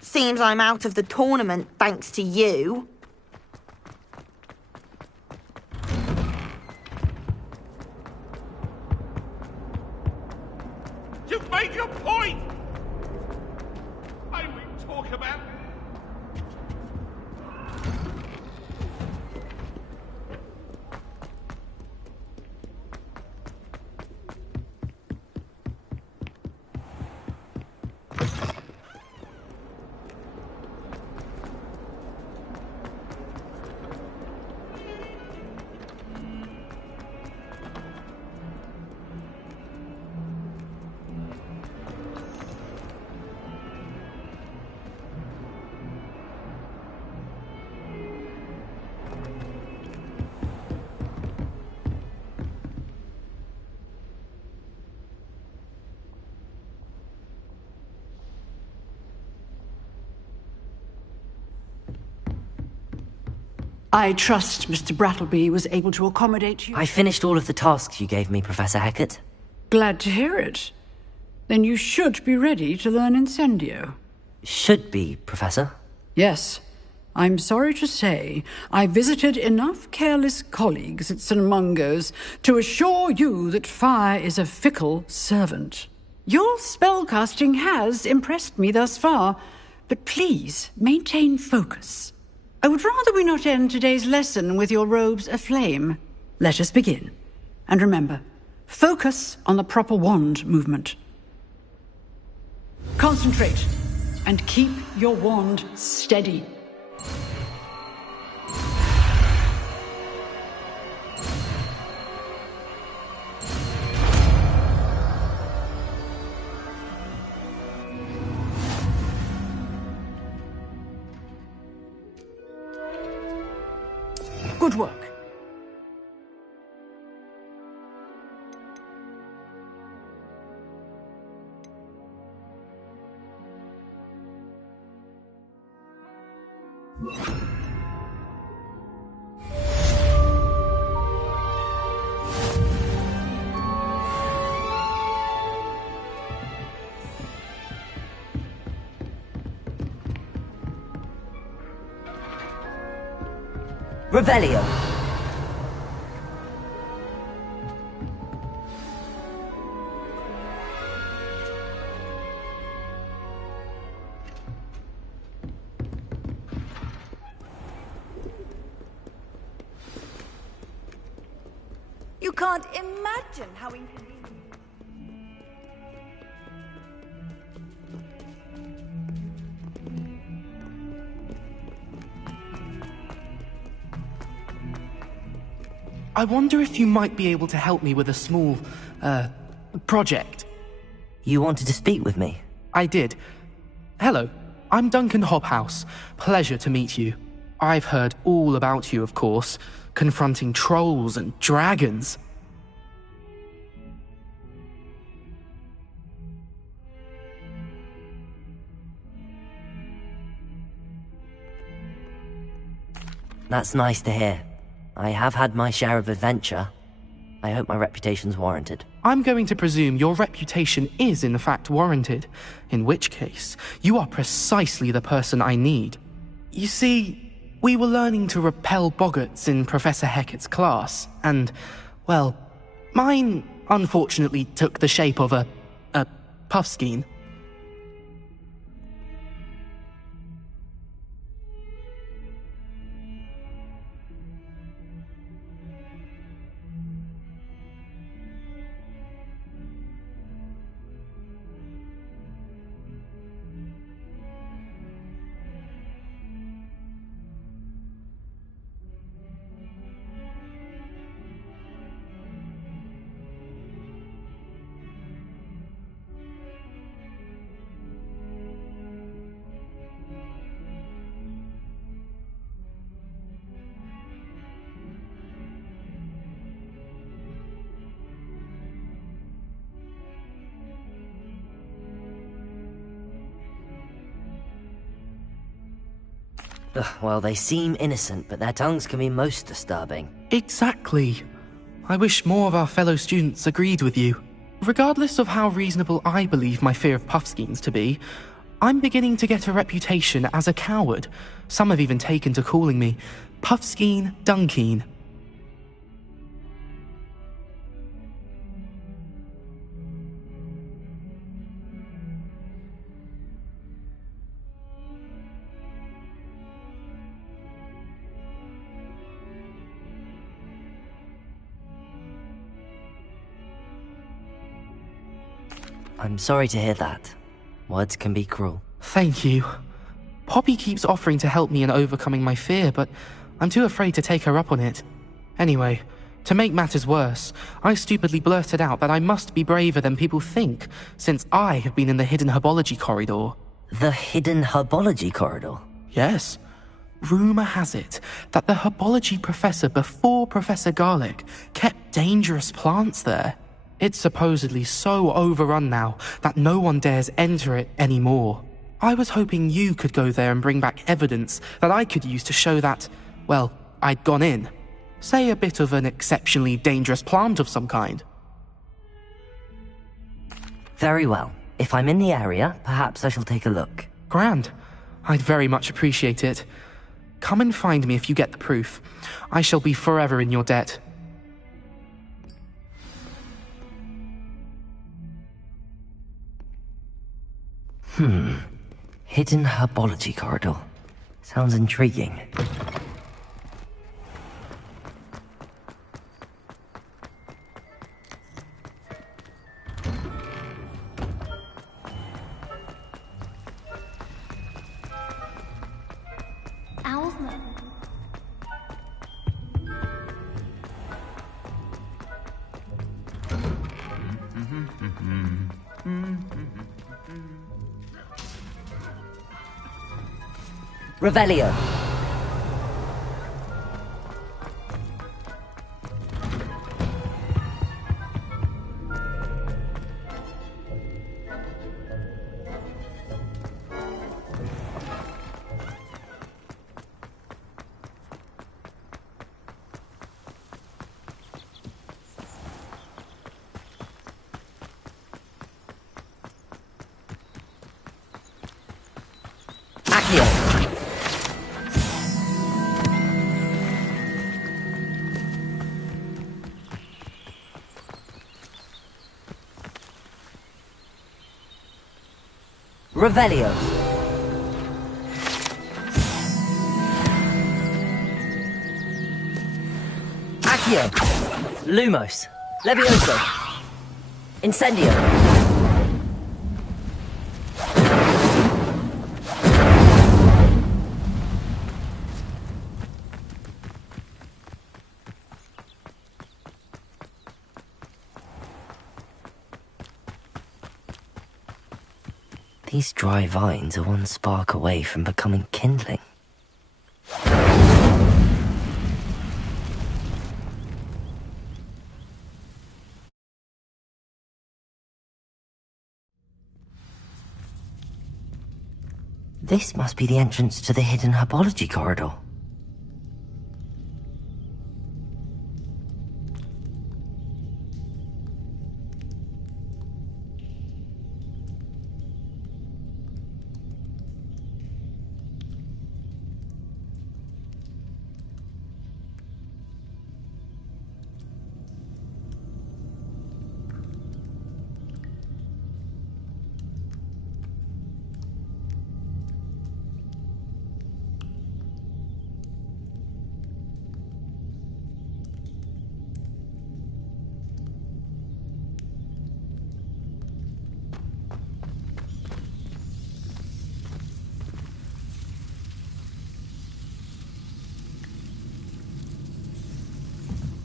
Seems I'm out of the tournament thanks to you. You've made your point! I will talk about... I trust Mr. Brattleby was able to accommodate you. I finished all of the tasks you gave me, Professor Hackett. Glad to hear it. Then you should be ready to learn Incendio. Should be, Professor. Yes. I'm sorry to say, I visited enough careless colleagues at St. Mungo's to assure you that fire is a fickle servant. Your spellcasting has impressed me thus far, but please maintain focus. I would rather we not end today's lesson with your robes aflame. Let us begin. And remember, focus on the proper wand movement. Concentrate and keep your wand steady. Good work. Revelio. You can't imagine how inconvenient. I wonder if you might be able to help me with a small, project. You wanted to speak with me? I did. Hello, I'm Duncan Hobhouse. Pleasure to meet you. I've heard all about you, of course, confronting trolls and dragons. That's nice to hear. I have had my share of adventure. I hope my reputation's warranted. I'm going to presume your reputation is in fact warranted, in which case, you are precisely the person I need. You see, we were learning to repel boggarts in Professor Hecat's class, and, well, mine unfortunately took the shape of a puffskein. Well, they seem innocent, but their tongues can be most disturbing. Exactly. I wish more of our fellow students agreed with you. Regardless of how reasonable I believe my fear of puffskeins to be, I'm beginning to get a reputation as a coward. Some have even taken to calling me Puffskeen Dunkeen. I'm sorry to hear that. Words can be cruel. Thank you. Poppy keeps offering to help me in overcoming my fear, but I'm too afraid to take her up on it. Anyway, to make matters worse, I stupidly blurted out that I must be braver than people think, since I have been in the hidden herbology corridor. The hidden herbology corridor? Yes. Rumour has it that the herbology professor before Professor Garlic kept dangerous plants there. It's supposedly so overrun now that no one dares enter it anymore. I was hoping you could go there and bring back evidence that I could use to show that, well, I'd gone in. Say a bit of an exceptionally dangerous plant of some kind. Very well. If I'm in the area, perhaps I shall take a look. Grand. I'd very much appreciate it. Come and find me if you get the proof. I shall be forever in your debt. Hidden herbology corridor. Sounds intriguing. Revelio. Revelio. Accio. Lumos. Levioso. Incendio. These dry vines are one spark away from becoming kindling. This must be the entrance to the hidden herbology corridor.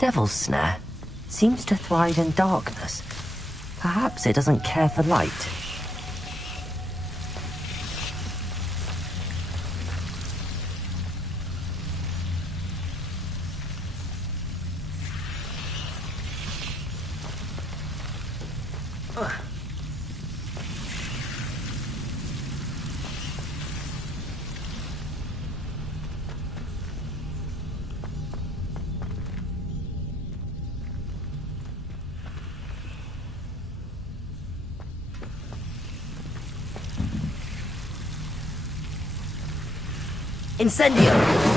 Devil's Snare seems to thrive in darkness. Perhaps it doesn't care for light. Incendio!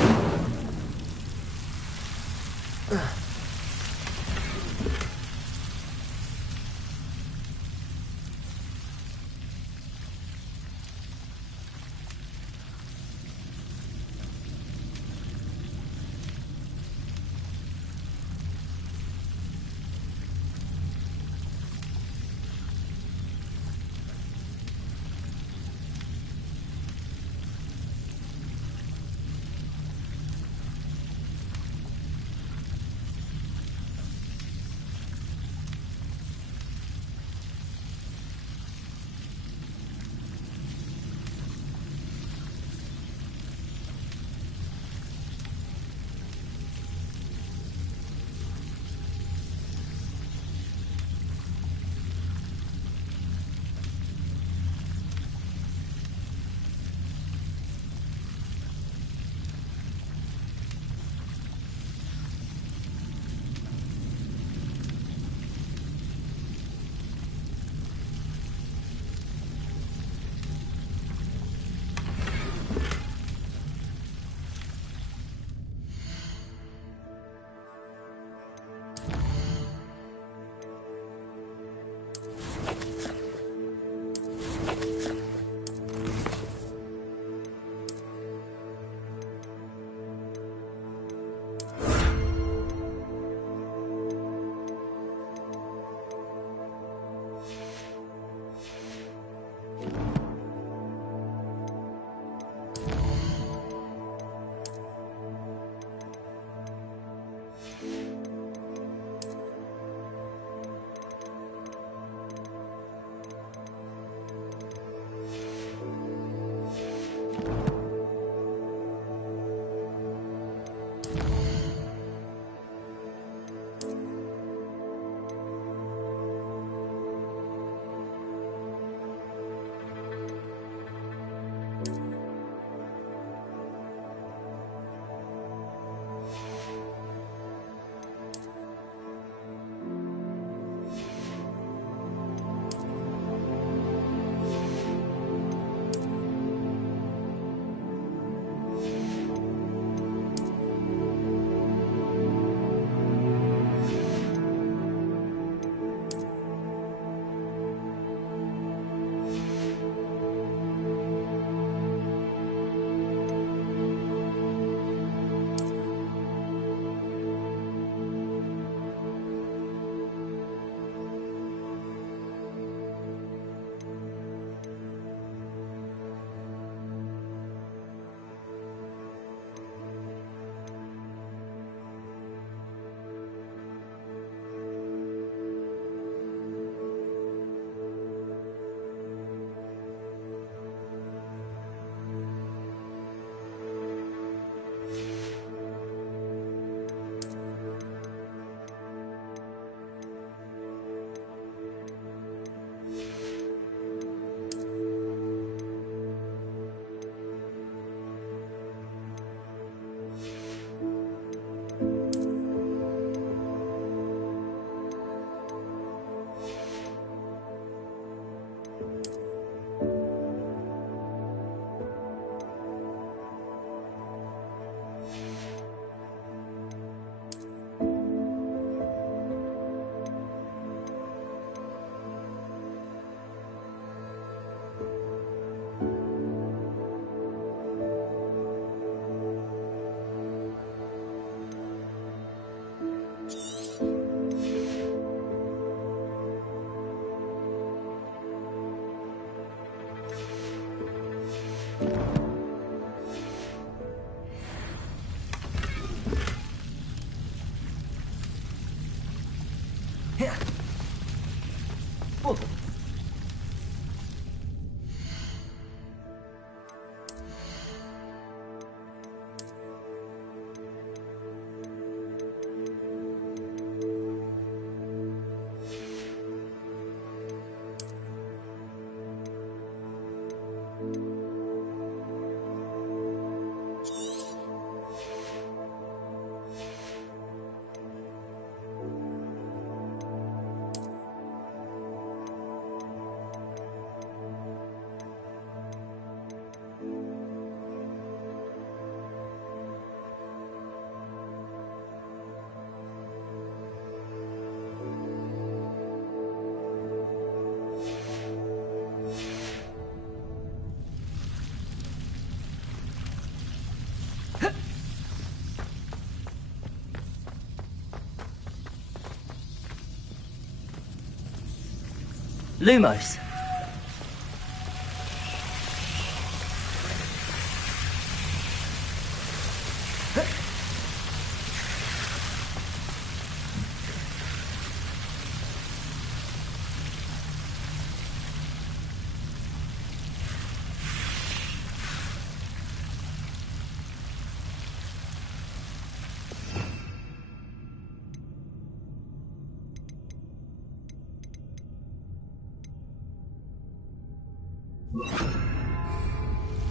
Lumos.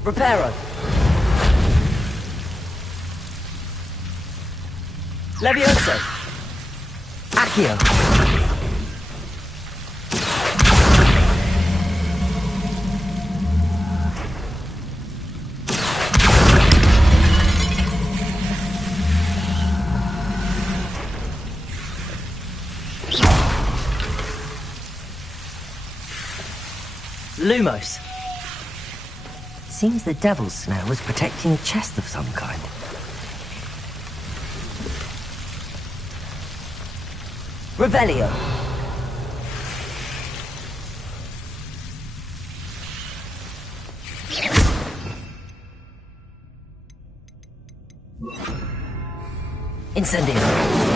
Reparo. Levioso. Accio. Lumos. Seems the devil's snare was protecting a chest of some kind. Revelio. Incendio.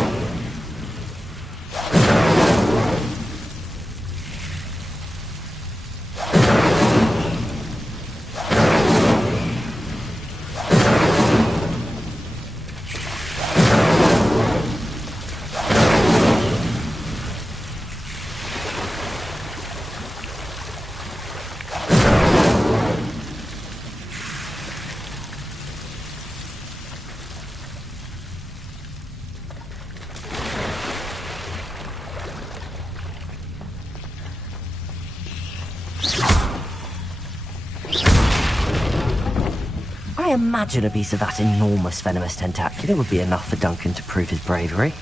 I imagine a piece of that enormous venomous tentacula would be enough for Duncan to prove his bravery.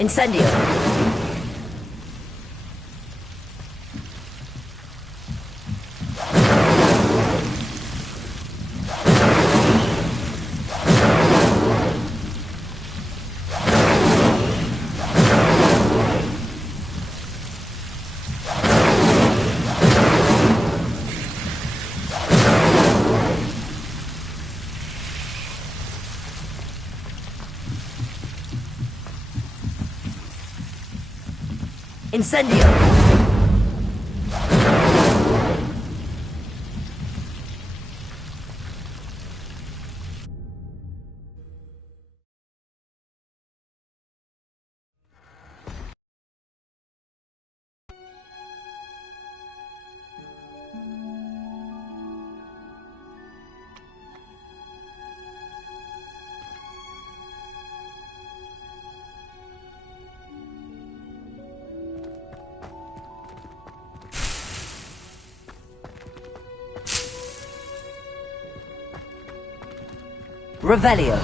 Incendio. Incendio! Revelio.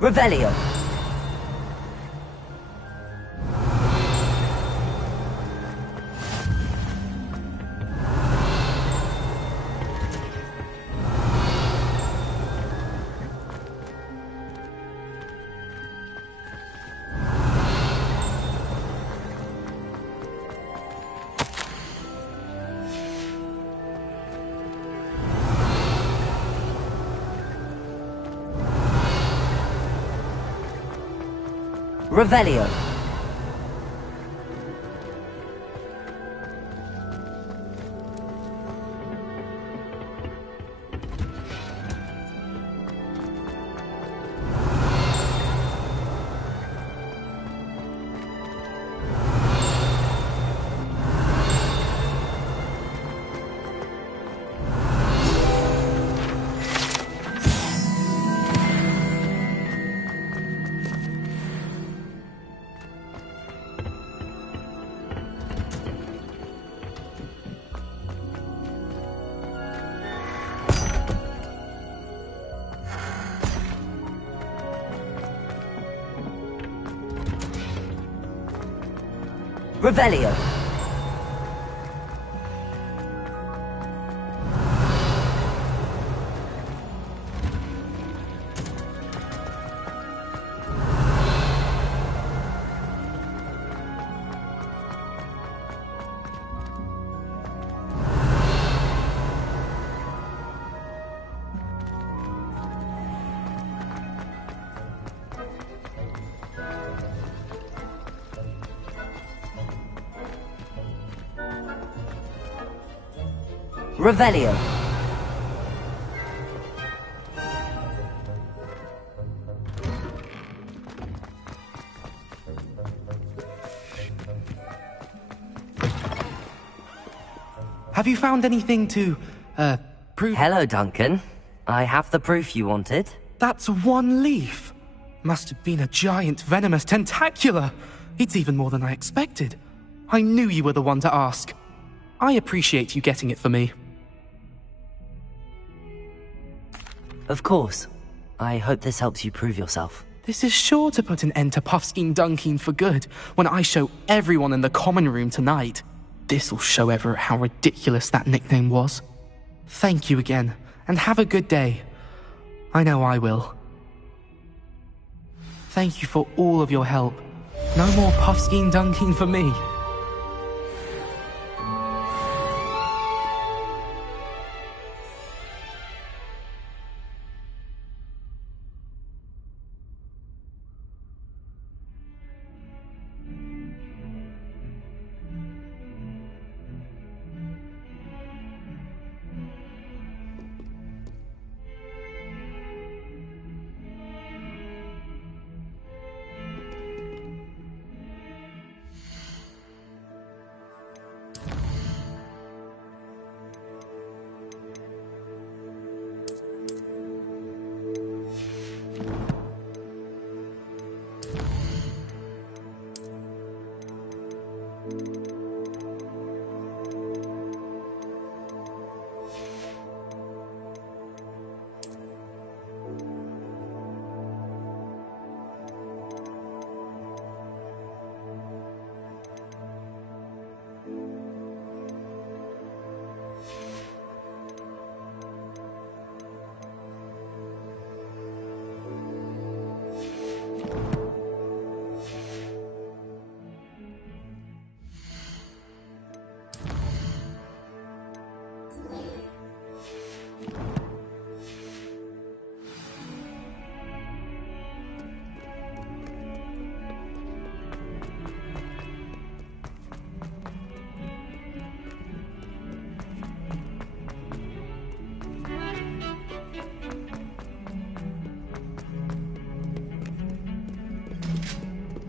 Revelio. Revelio. Revelio. Revelio. Have you found anything to, prove? Hello, Duncan. I have the proof you wanted. That's one leaf. Must have been a giant venomous tentacula. It's even more than I expected. I knew you were the one to ask. I appreciate you getting it for me. Of course. I hope this helps you prove yourself. This is sure to put an end to Puffskein Dunkeen for good when I show everyone in the common room tonight. This'll show Everett how ridiculous that nickname was. Thank you again, and have a good day. I know I will. Thank you for all of your help. No more Puffskein Dunkeen for me.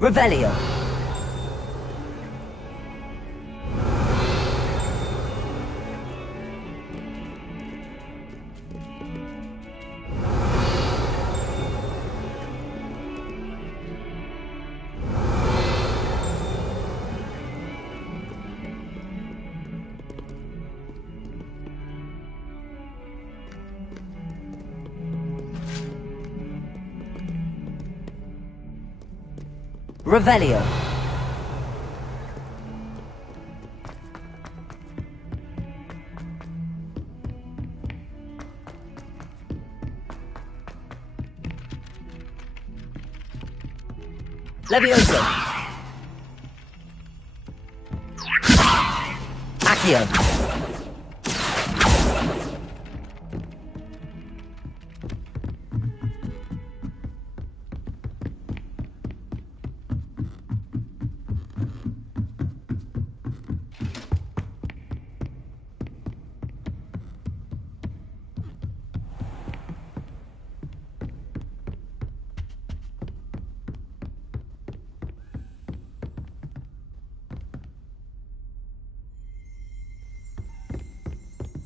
Revelio. Revelio. Levioso. Accio.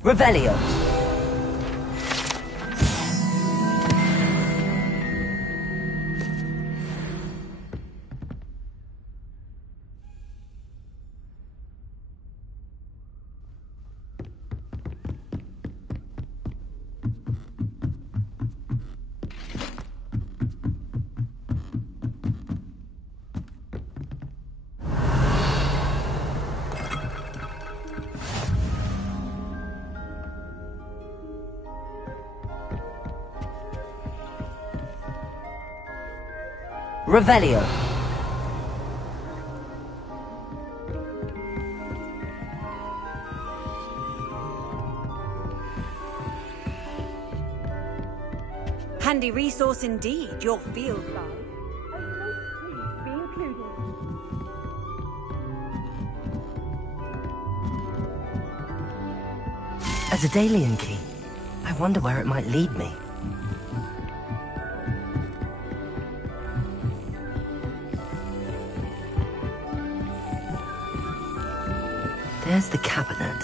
Revelio. Revelio. Handy resource indeed, your field guide. Be included. As a Dalian key, I wonder where it might lead me. There's the cabinet.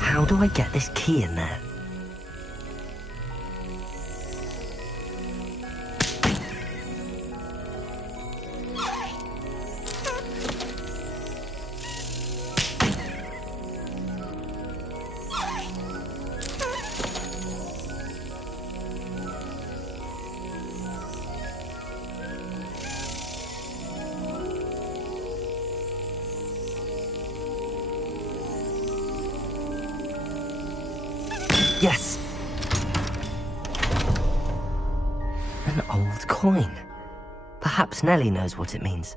How do I get this key in there? Yes! An old coin. Perhaps Nellie knows what it means.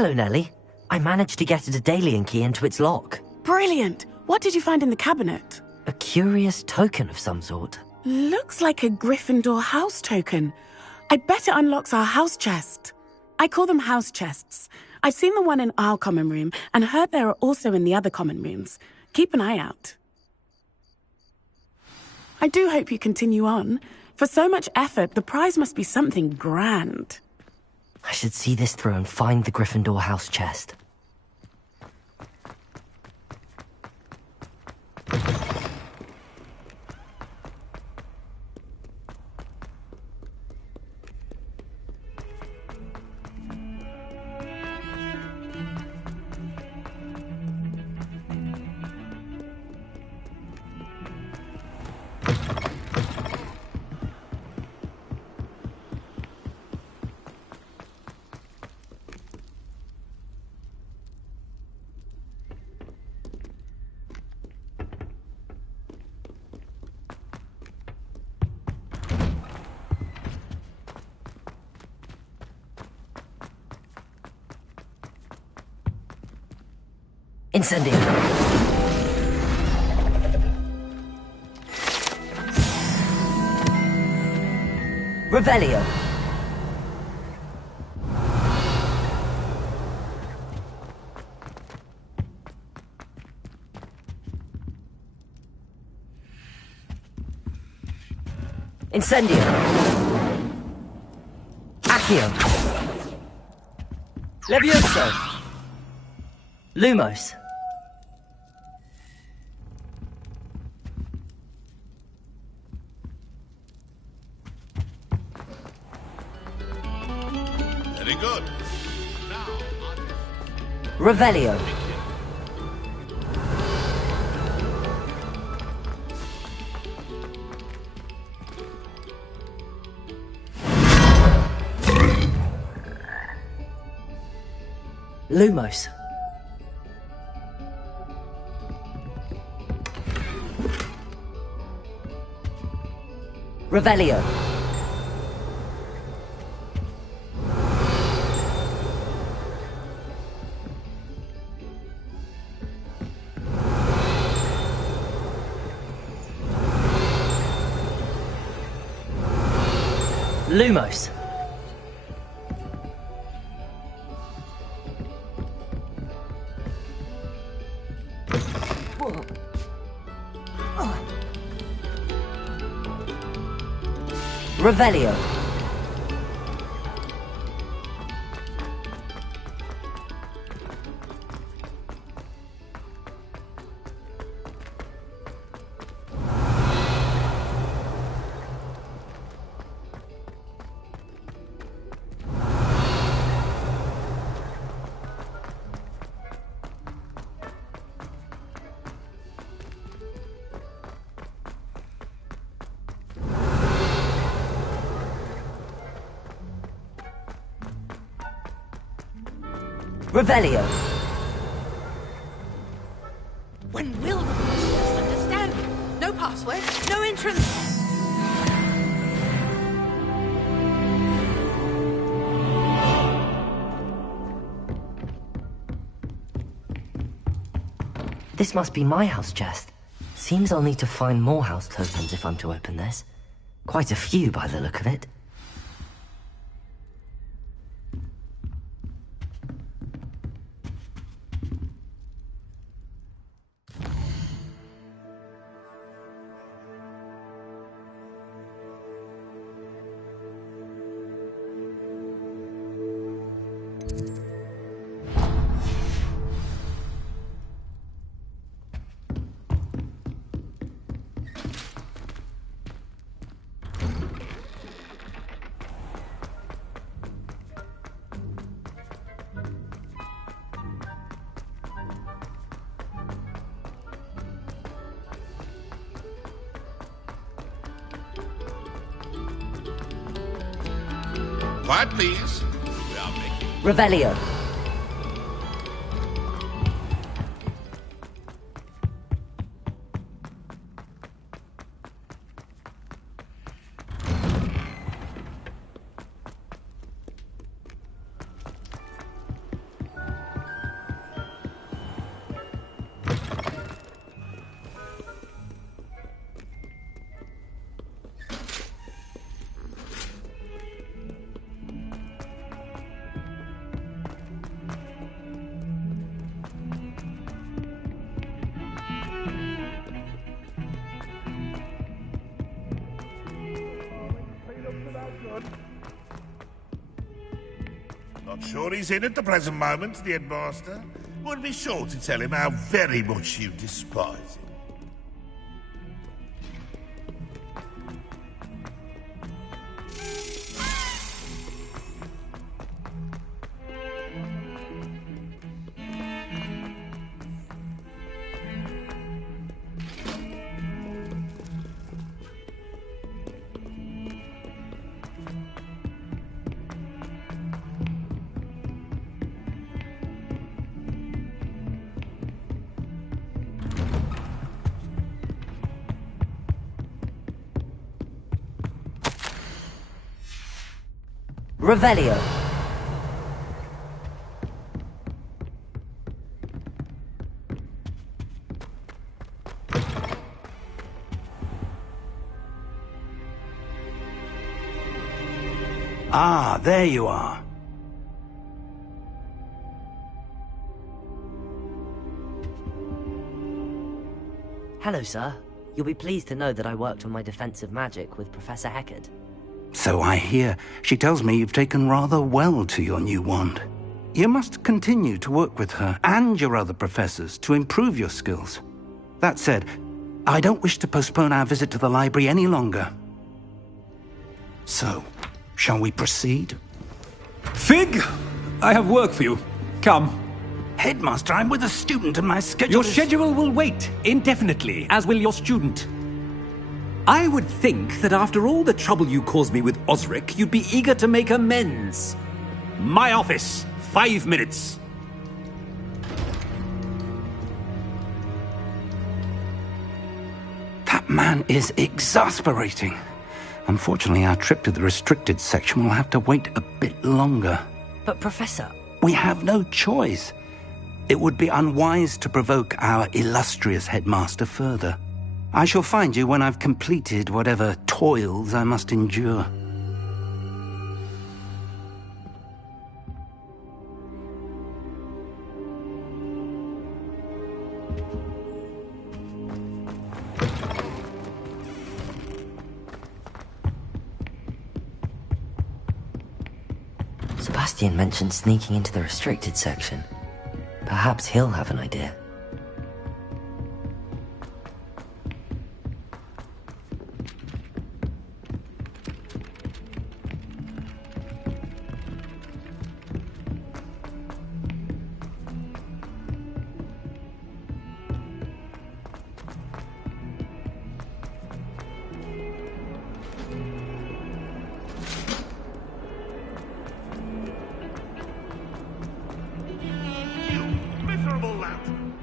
Hello, Nellie. I managed to get a Daedalian key into its lock. Brilliant! What did you find in the cabinet? A curious token of some sort. Looks like a Gryffindor house token. I bet it unlocks our house chest. I call them house chests. I've seen the one in our common room and heard there are also in the other common rooms. Keep an eye out. I do hope you continue on. For so much effort, the prize must be something grand. I should see this through and find the Gryffindor house chest. Incendio. Revelio. Incendio. Accio. Levioso. Lumos. Very good. Revelio. Lumos. Revelio. Lumos. Revelio. Revelio. When will the professors understand? No password, no entrance. This must be my house chest. Seems I'll need to find more house tokens if I'm to open this. Quite a few by the look of it. Quiet, please. We are making... Revelio. Not sure he's in at the present moment, the headmaster. Would be sure to tell him how very much you despise him. Revelio. Ah, there you are. Hello, sir. You'll be pleased to know that I worked on my defensive magic with Professor Heckard. So I hear. She tells me you've taken rather well to your new wand. You must continue to work with her and your other professors to improve your skills. That said, I don't wish to postpone our visit to the library any longer. So, shall we proceed? Fig! I have work for you. Come. Headmaster, I'm with a student and my schedule Your schedule will wait indefinitely, as will your student. I would think that after all the trouble you caused me with Osric, you'd be eager to make amends. My office. 5 minutes. That man is exasperating. Unfortunately, our trip to the restricted section will have to wait a bit longer. But, Professor... We have no choice. It would be unwise to provoke our illustrious headmaster further. I shall find you when I've completed whatever toils I must endure. Sebastian mentioned sneaking into the restricted section. Perhaps he'll have an idea.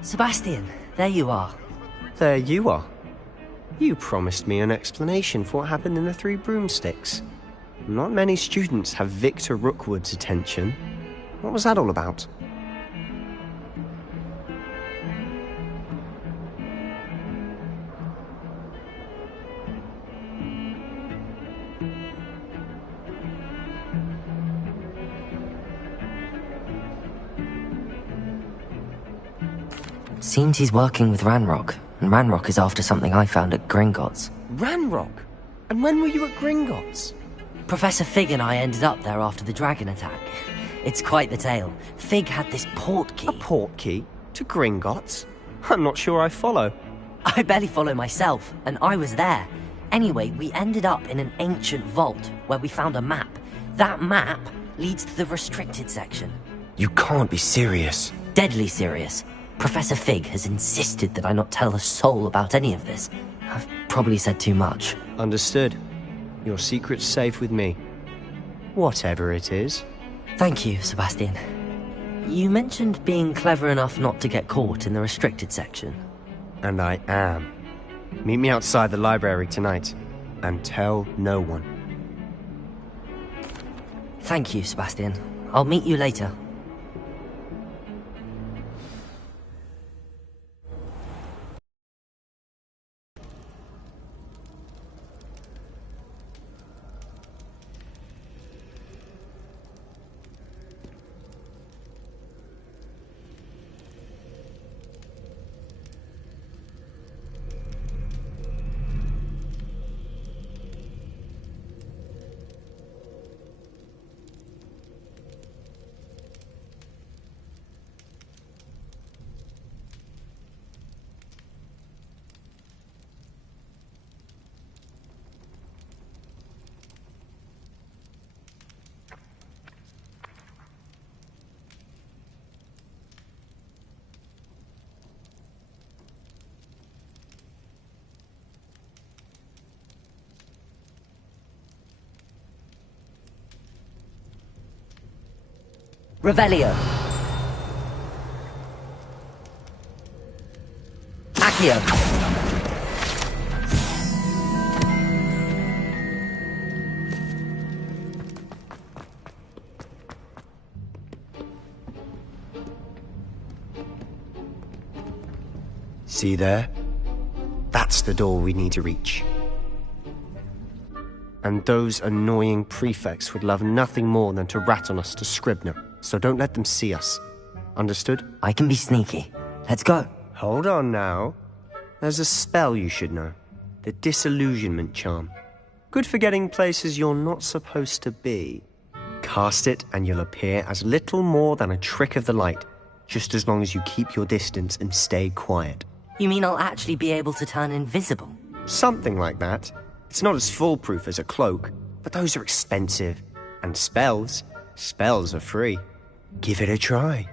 Sebastian, there you are. There you are. You promised me an explanation for what happened in the Three Broomsticks. Not many students have Victor Rookwood's attention. What was that all about? Seems he's working with Ranrock, and Ranrock is after something I found at Gringotts. Ranrock? And when were you at Gringotts? Professor Fig and I ended up there after the dragon attack. It's quite the tale. Fig had this port key. A port key? To Gringotts? I'm not sure I follow. I barely follow myself, and I was there. Anyway, we ended up in an ancient vault where we found a map. That map leads to the restricted section. You can't be serious. Deadly serious. Professor Fig has insisted that I not tell a soul about any of this. I've probably said too much. Understood. Your secret's safe with me. Whatever it is. Thank you, Sebastian. You mentioned being clever enough not to get caught in the restricted section. And I am. Meet me outside the library tonight, and tell no one. Thank you, Sebastian. I'll meet you later. Revelio. Accio. See there? That's the door we need to reach. And those annoying prefects would love nothing more than to rat on us to Scribner, so don't let them see us. Understood? I can be sneaky. Let's go. Hold on now. There's a spell you should know. The Disillusionment Charm. Good for getting places you're not supposed to be. Cast it and you'll appear as little more than a trick of the light, just as long as you keep your distance and stay quiet. You mean I'll actually be able to turn invisible? Something like that. It's not as foolproof as a cloak, but those are expensive. And spells are free. Give it a try.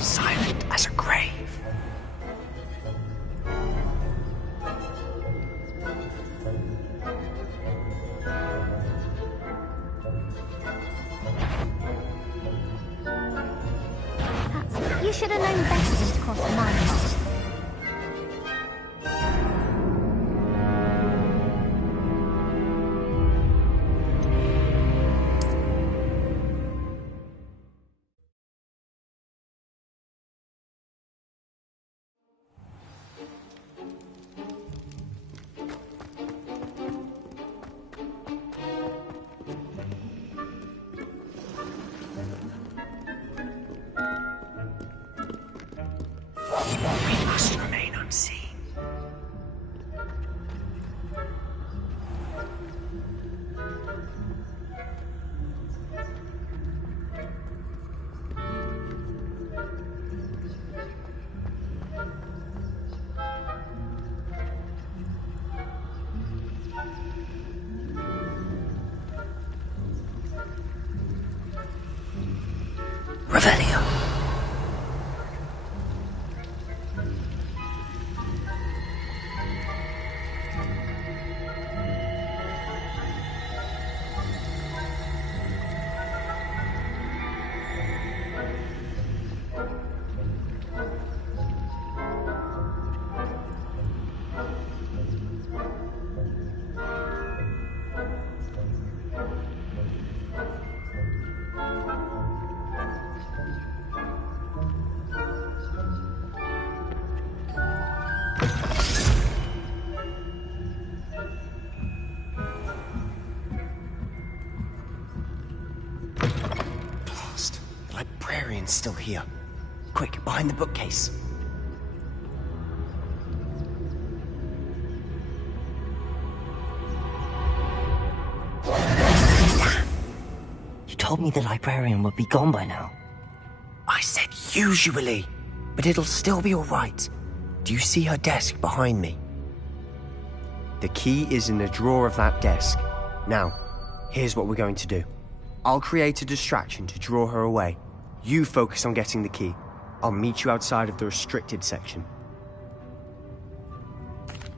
Silent as a grave. You should have known better than to cross my path. We must remain unseen. Revelio. Blast. The librarian's still here. Quick, behind the bookcase. You told me the librarian would be gone by now. I said usually, but it'll still be all right. Do you see her desk behind me? The key is in the drawer of that desk. Now, here's what we're going to do. I'll create a distraction to draw her away. You focus on getting the key. I'll meet you outside of the restricted section.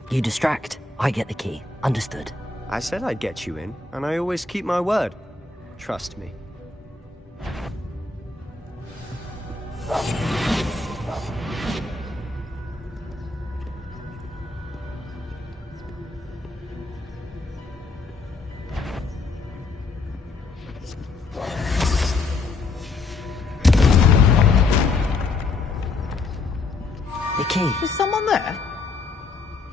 You distract, I get the key. Understood. I said I'd get you in, and I always keep my word. Trust me. The key. Is someone there?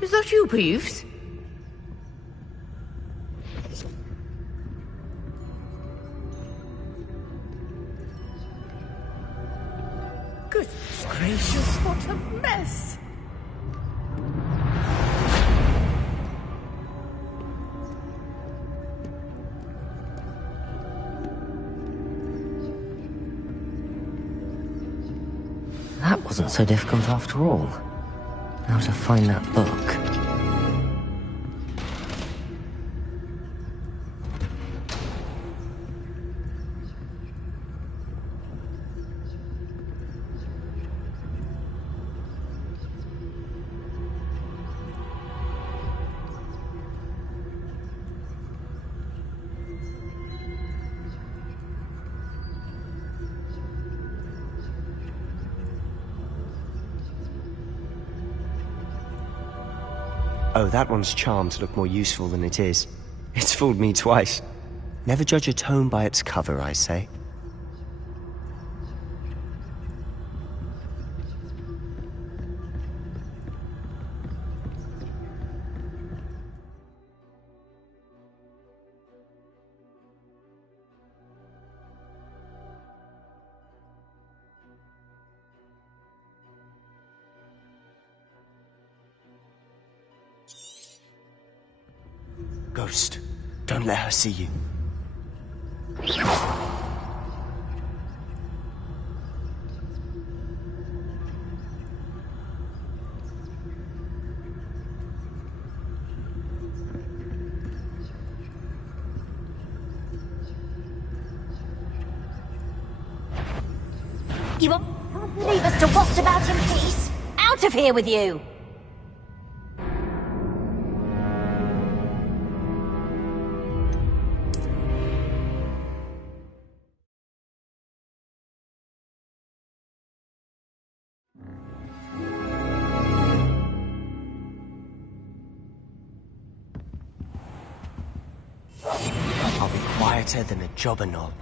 Is that you, Peeves? Goodness gracious, what a mess! That wasn't so difficult after all. How to find that book. Oh, that one's charmed to look more useful than it is. It's fooled me twice. Never judge a tome by its cover, I say. Ghost, don't let her see you. You won't leave us to waft about in peace? Out of here with you! I'll be quieter than a jobber knob.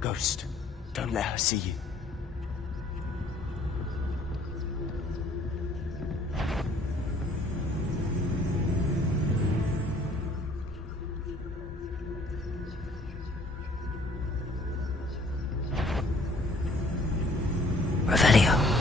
Ghost, don't let her see you. Revelio.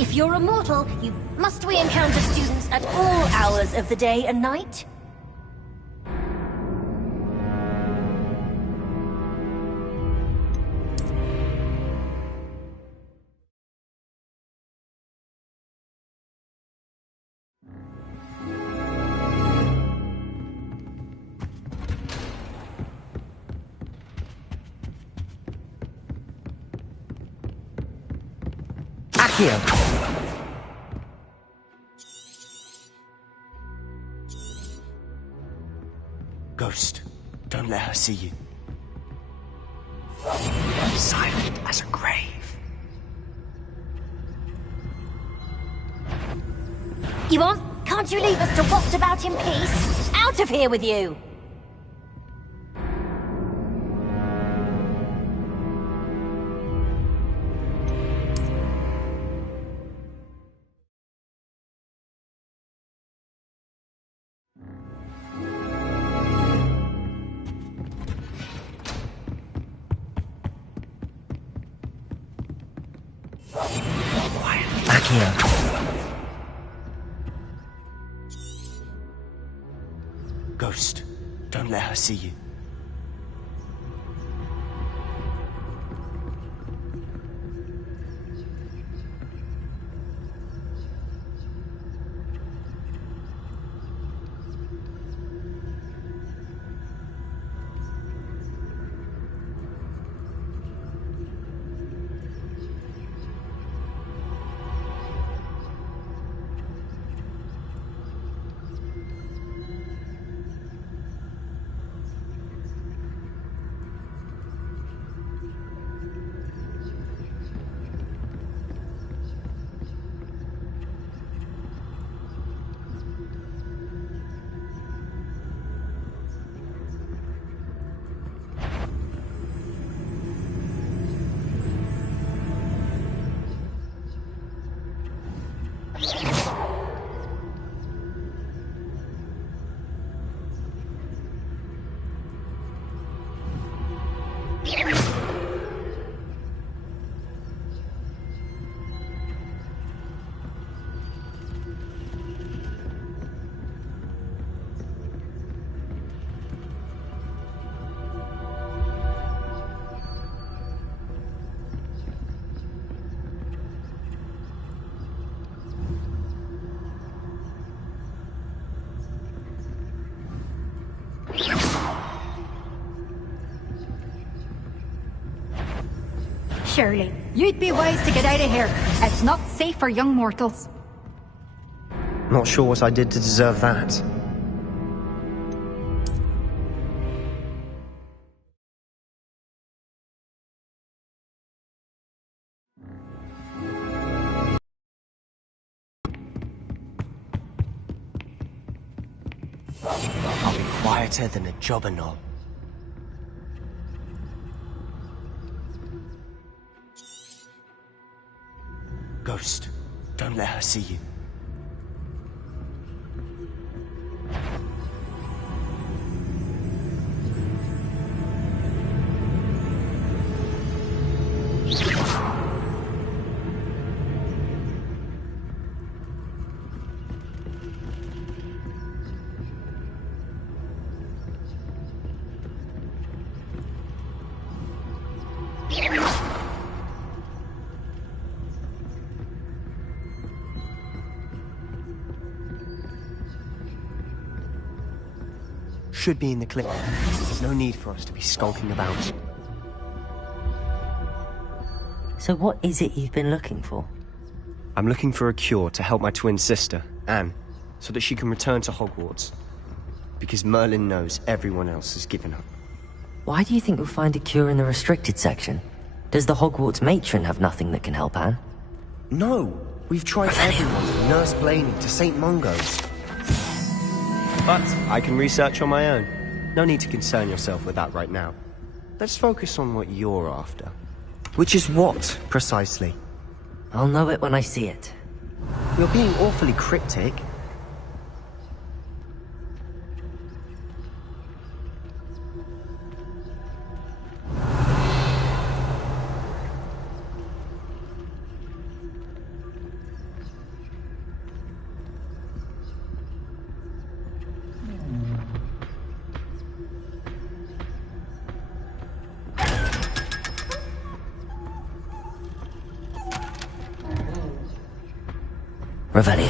If you're a mortal, must we encounter students at all hours of the day and night? Accio. Ghost, don't let her see you. Silent as a grave. Can't you leave us to waft about in peace? Out of here with you! Ghost, don't let her see you. Shirley, you'd be wise to get out of here. It's not safe for young mortals. Not sure what I did to deserve that. I'll be quieter than a jobber knob. Ghost, don't let her see you. Should be in the clinic. There's no need for us to be skulking about. So what is it you've been looking for? I'm looking for a cure to help my twin sister, Anne, so that she can return to Hogwarts. Because Merlin knows everyone else has given up. Why do you think we'll find a cure in the restricted section? Does the Hogwarts matron have nothing that can help Anne? No! We've tried everyone from Nurse Blaney to St. Mungo's. But I can research on my own. No need to concern yourself with that right now. Let's focus on what you're after. Which is what, precisely? I'll know it when I see it. You're being awfully cryptic. Revelio.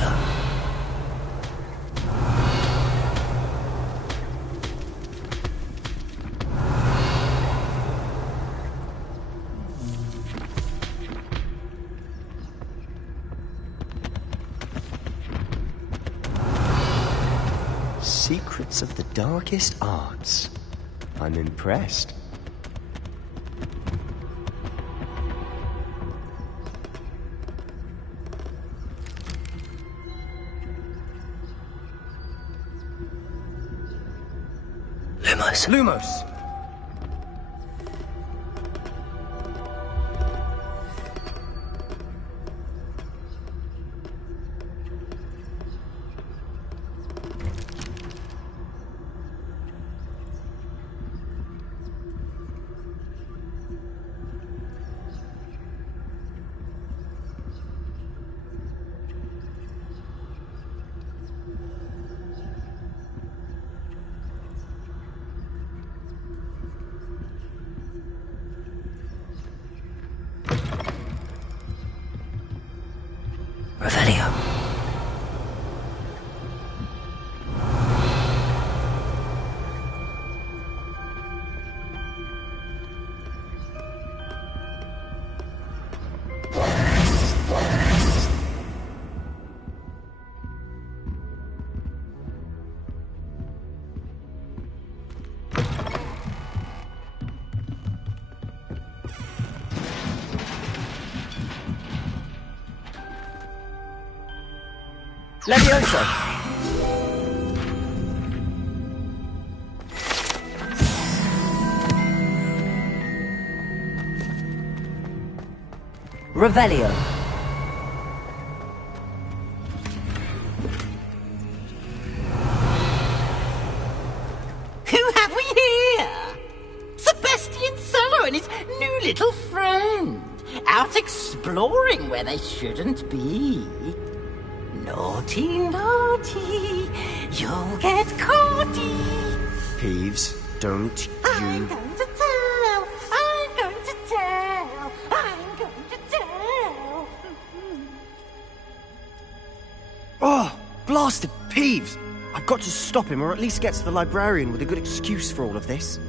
Secrets of the darkest arts. I'm impressed. Lumos! Revelio. Leviosa! Revelio. Who have we here? Sebastian Sallow and his new little friend. Out exploring where they shouldn't be. Naughty, naughty, you'll get caughty. Peeves, don't you... I'm going to tell, I'm going to tell, I'm going to tell. Oh, blasted Peeves! I've got to stop him, or at least get to the librarian with a good excuse for all of this.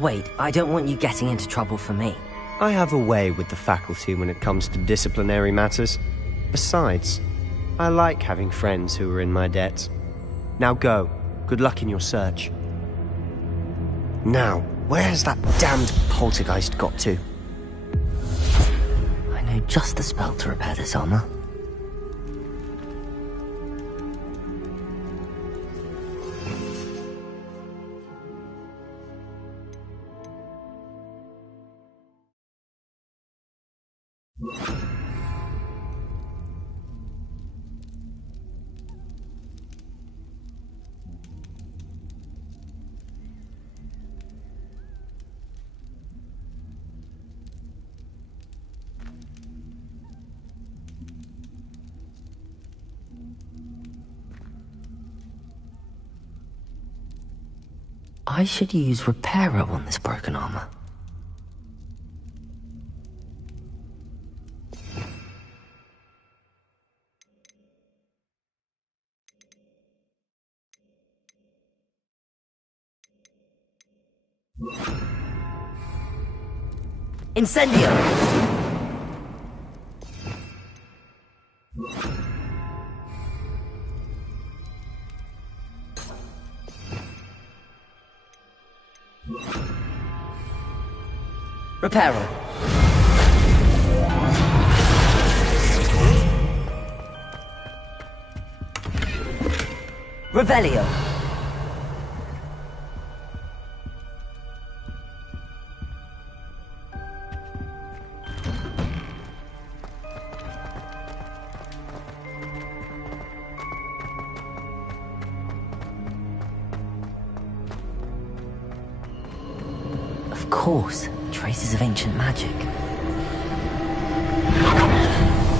Wait, I don't want you getting into trouble for me. I have a way with the faculty when it comes to disciplinary matters. Besides, I like having friends who are in my debt. Now go. Good luck in your search. Now, where has that damned poltergeist got to? I know just the spell to repair this armor. I should use Repairer on this broken armor. Incendio! Reparo. Revelio. Of course. Traces of ancient magic.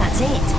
That's it!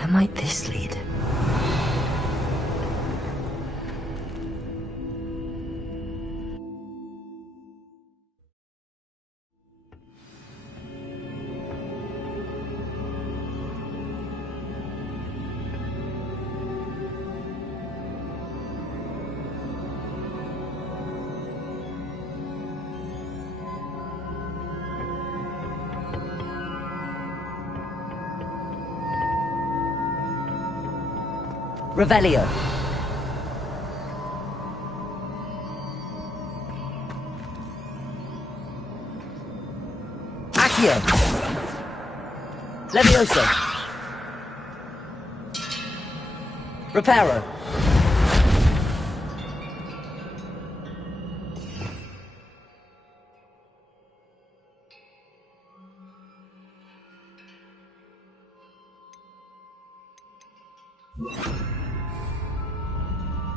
Where might this lead? Revelio. Accio. Levioso. Reparo.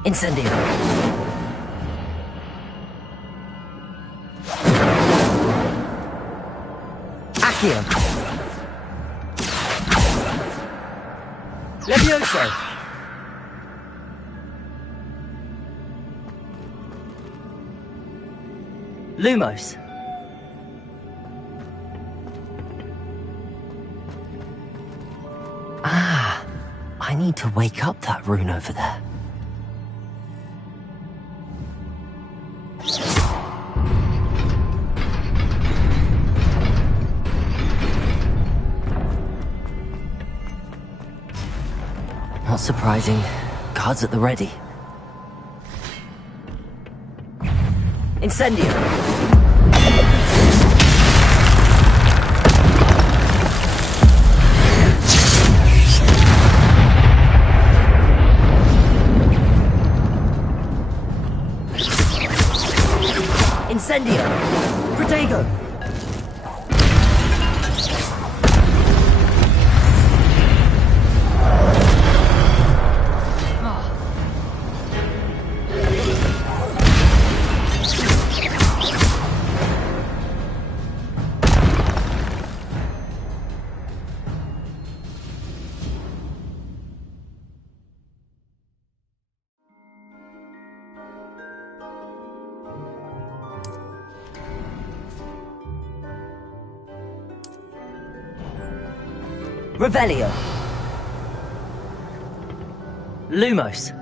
Incendio. Accio. Levioso. Lumos. Ah, I need to wake up that rune over there. Not surprising. Guards at the ready. Incendio. Incendio. Protego. Revelio. Lumos.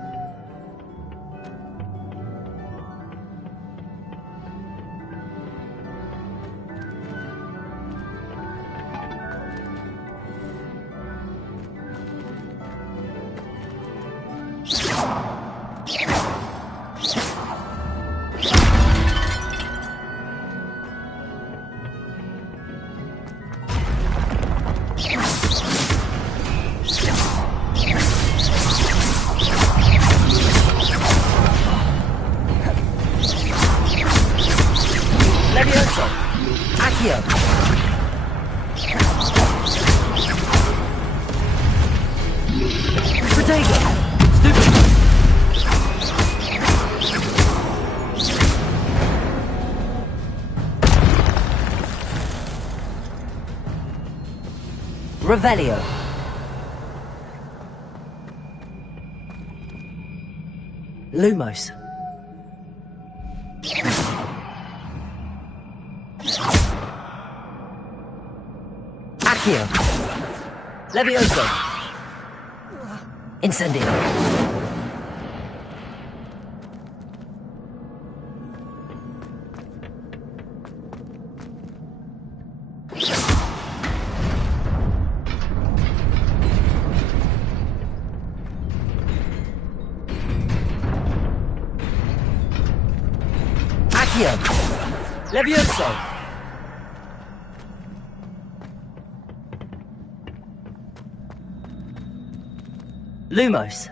Levioso. Accio. Protego. Stupid. Revelio. Lumos. Accio. Levioso. Incendio. Accio. Levioso. Lumos.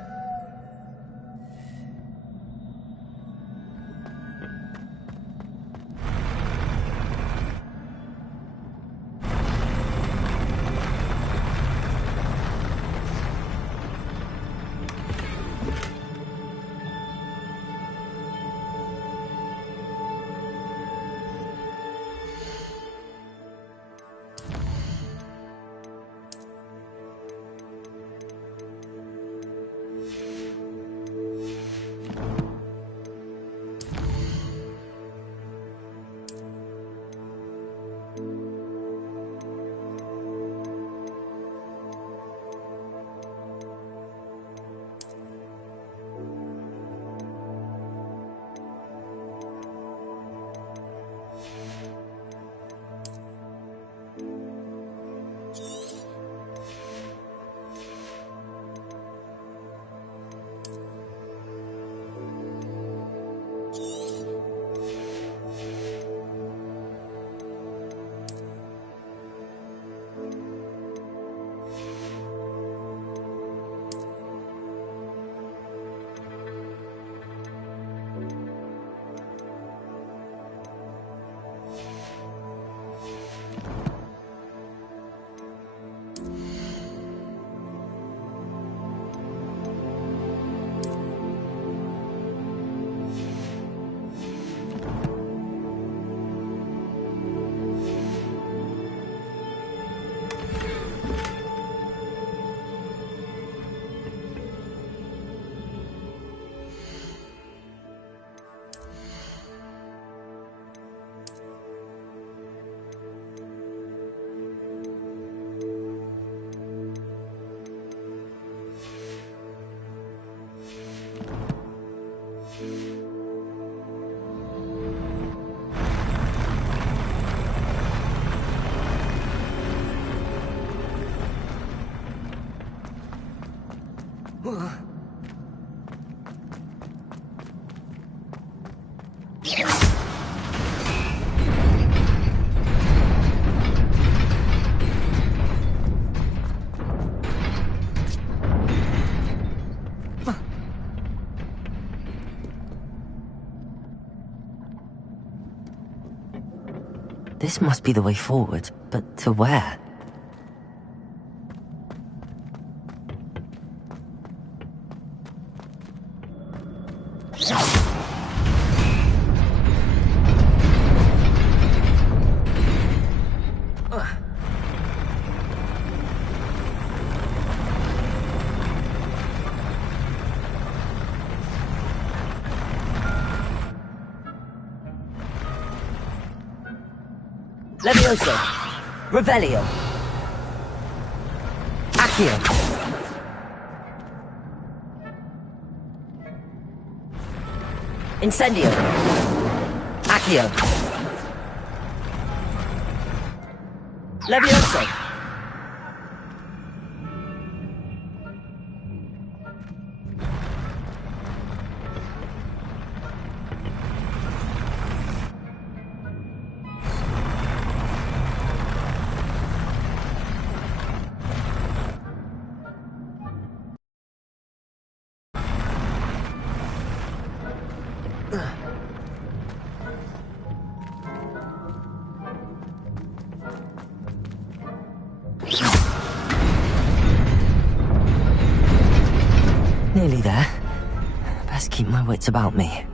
This must be the way forward, but to where? Levioso! Revelio! Accio! Incendio! Accio! Levioso! Nearly there. Best keep my wits about me.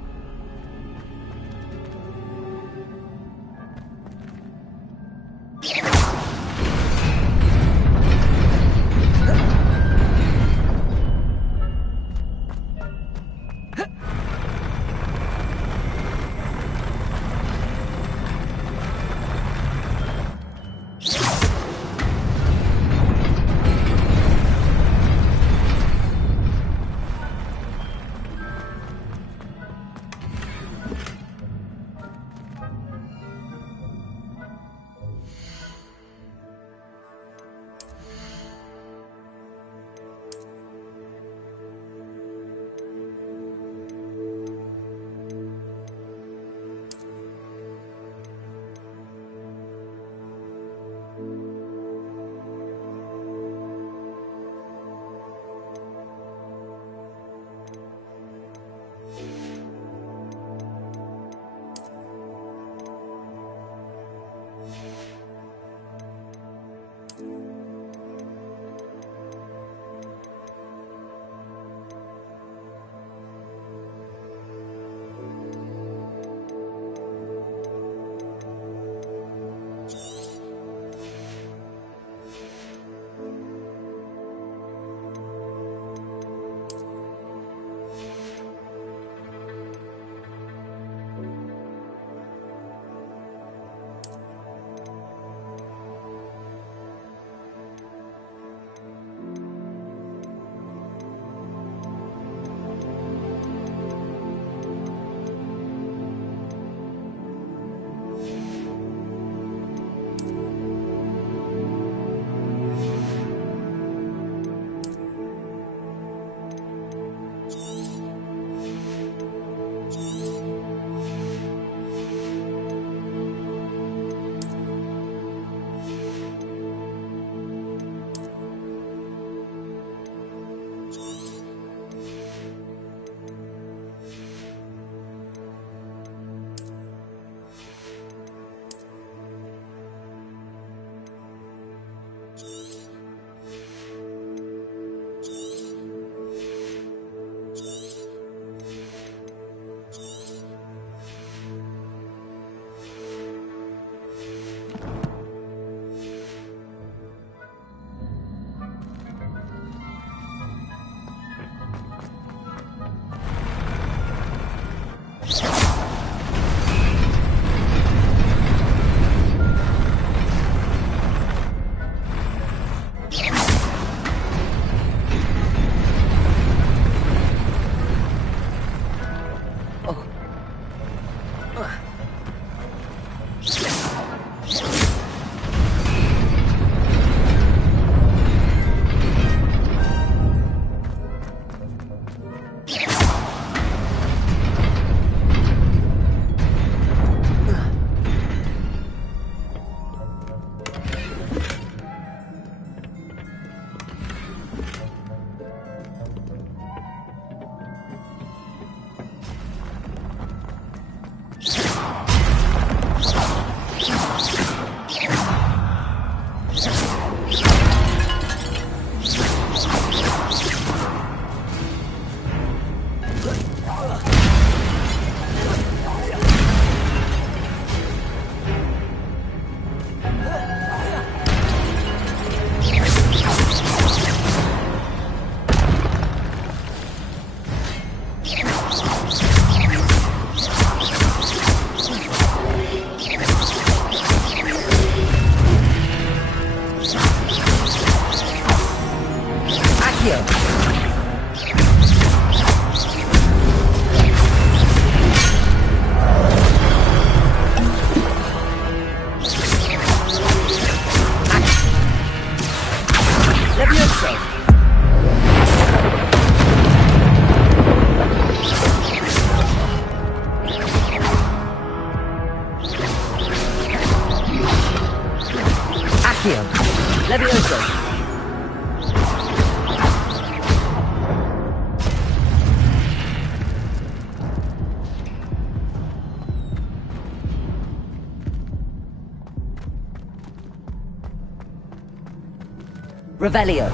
Revelio.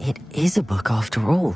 It is a book after all.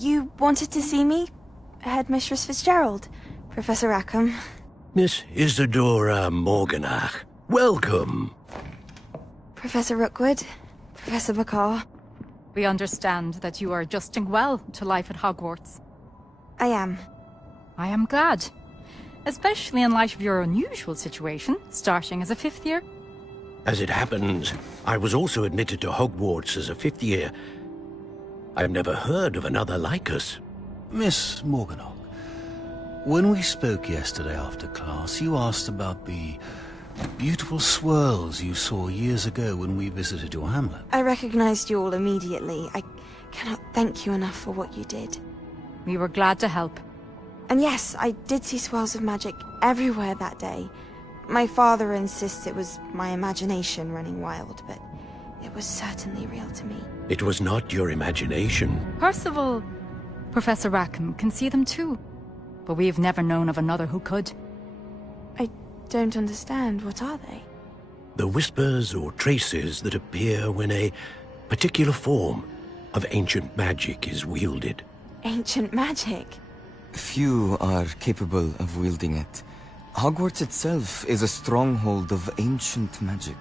You wanted to see me? Headmistress Fitzgerald? Professor Rackham? Miss Isadora Morganach, welcome. Professor Rookwood? Professor Bakar? We understand that you are adjusting well to life at Hogwarts. I am. I am glad. Especially in light of your unusual situation, starting as a 5th year. As it happens, I was also admitted to Hogwarts as a 5th year. I've never heard of another like us. Miss Morganach, when we spoke yesterday after class, you asked about the beautiful swirls you saw years ago when we visited your hamlet. I recognized you all immediately. I cannot thank you enough for what you did. We were glad to help. And yes, I did see swirls of magic everywhere that day. My father insists it was my imagination running wild, but it was certainly real to me. It was not your imagination. Percival, Professor Rackham can see them too. But we have never known of another who could. I don't understand. What are they? The whispers or traces that appear when a particular form of ancient magic is wielded. Ancient magic? Few are capable of wielding it. Hogwarts itself is a stronghold of ancient magic.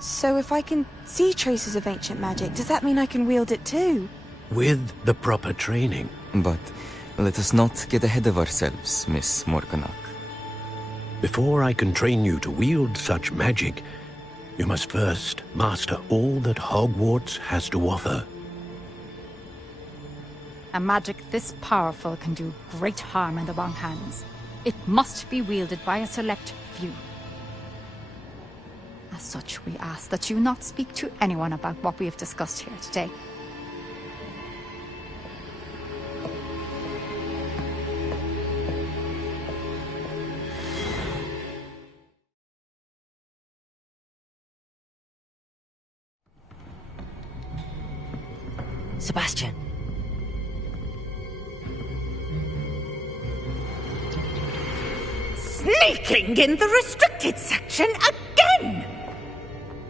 So if I can see traces of ancient magic, does that mean I can wield it too? With the proper training. But let us not get ahead of ourselves, Miss Morganach. Before I can train you to wield such magic, you must first master all that Hogwarts has to offer. A magic this powerful can do great harm in the wrong hands. It must be wielded by a select few. As such, we ask that you not speak to anyone about what we have discussed here today. Sebastian. Sneaking in the restricted section again!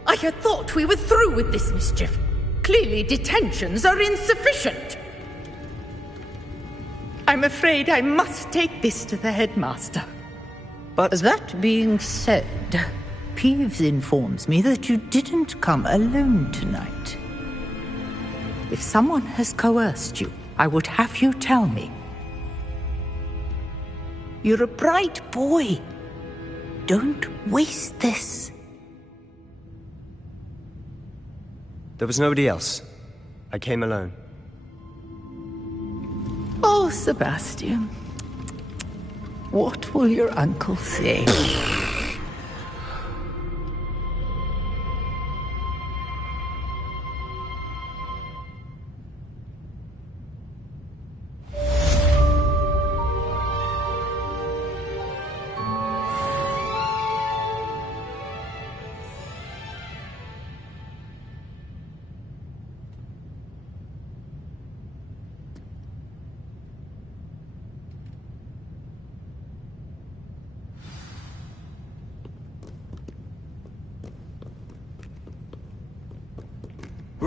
I had thought we were through with this mischief. Clearly detentions are insufficient. I'm afraid I must take this to the headmaster. But that being said, Peeves informs me that you didn't come alone tonight. If someone has coerced you, I would have you tell me. You're a bright boy. Don't waste this. There was nobody else. I came alone. Oh, Sebastian. What will your uncle say?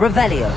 Revelio.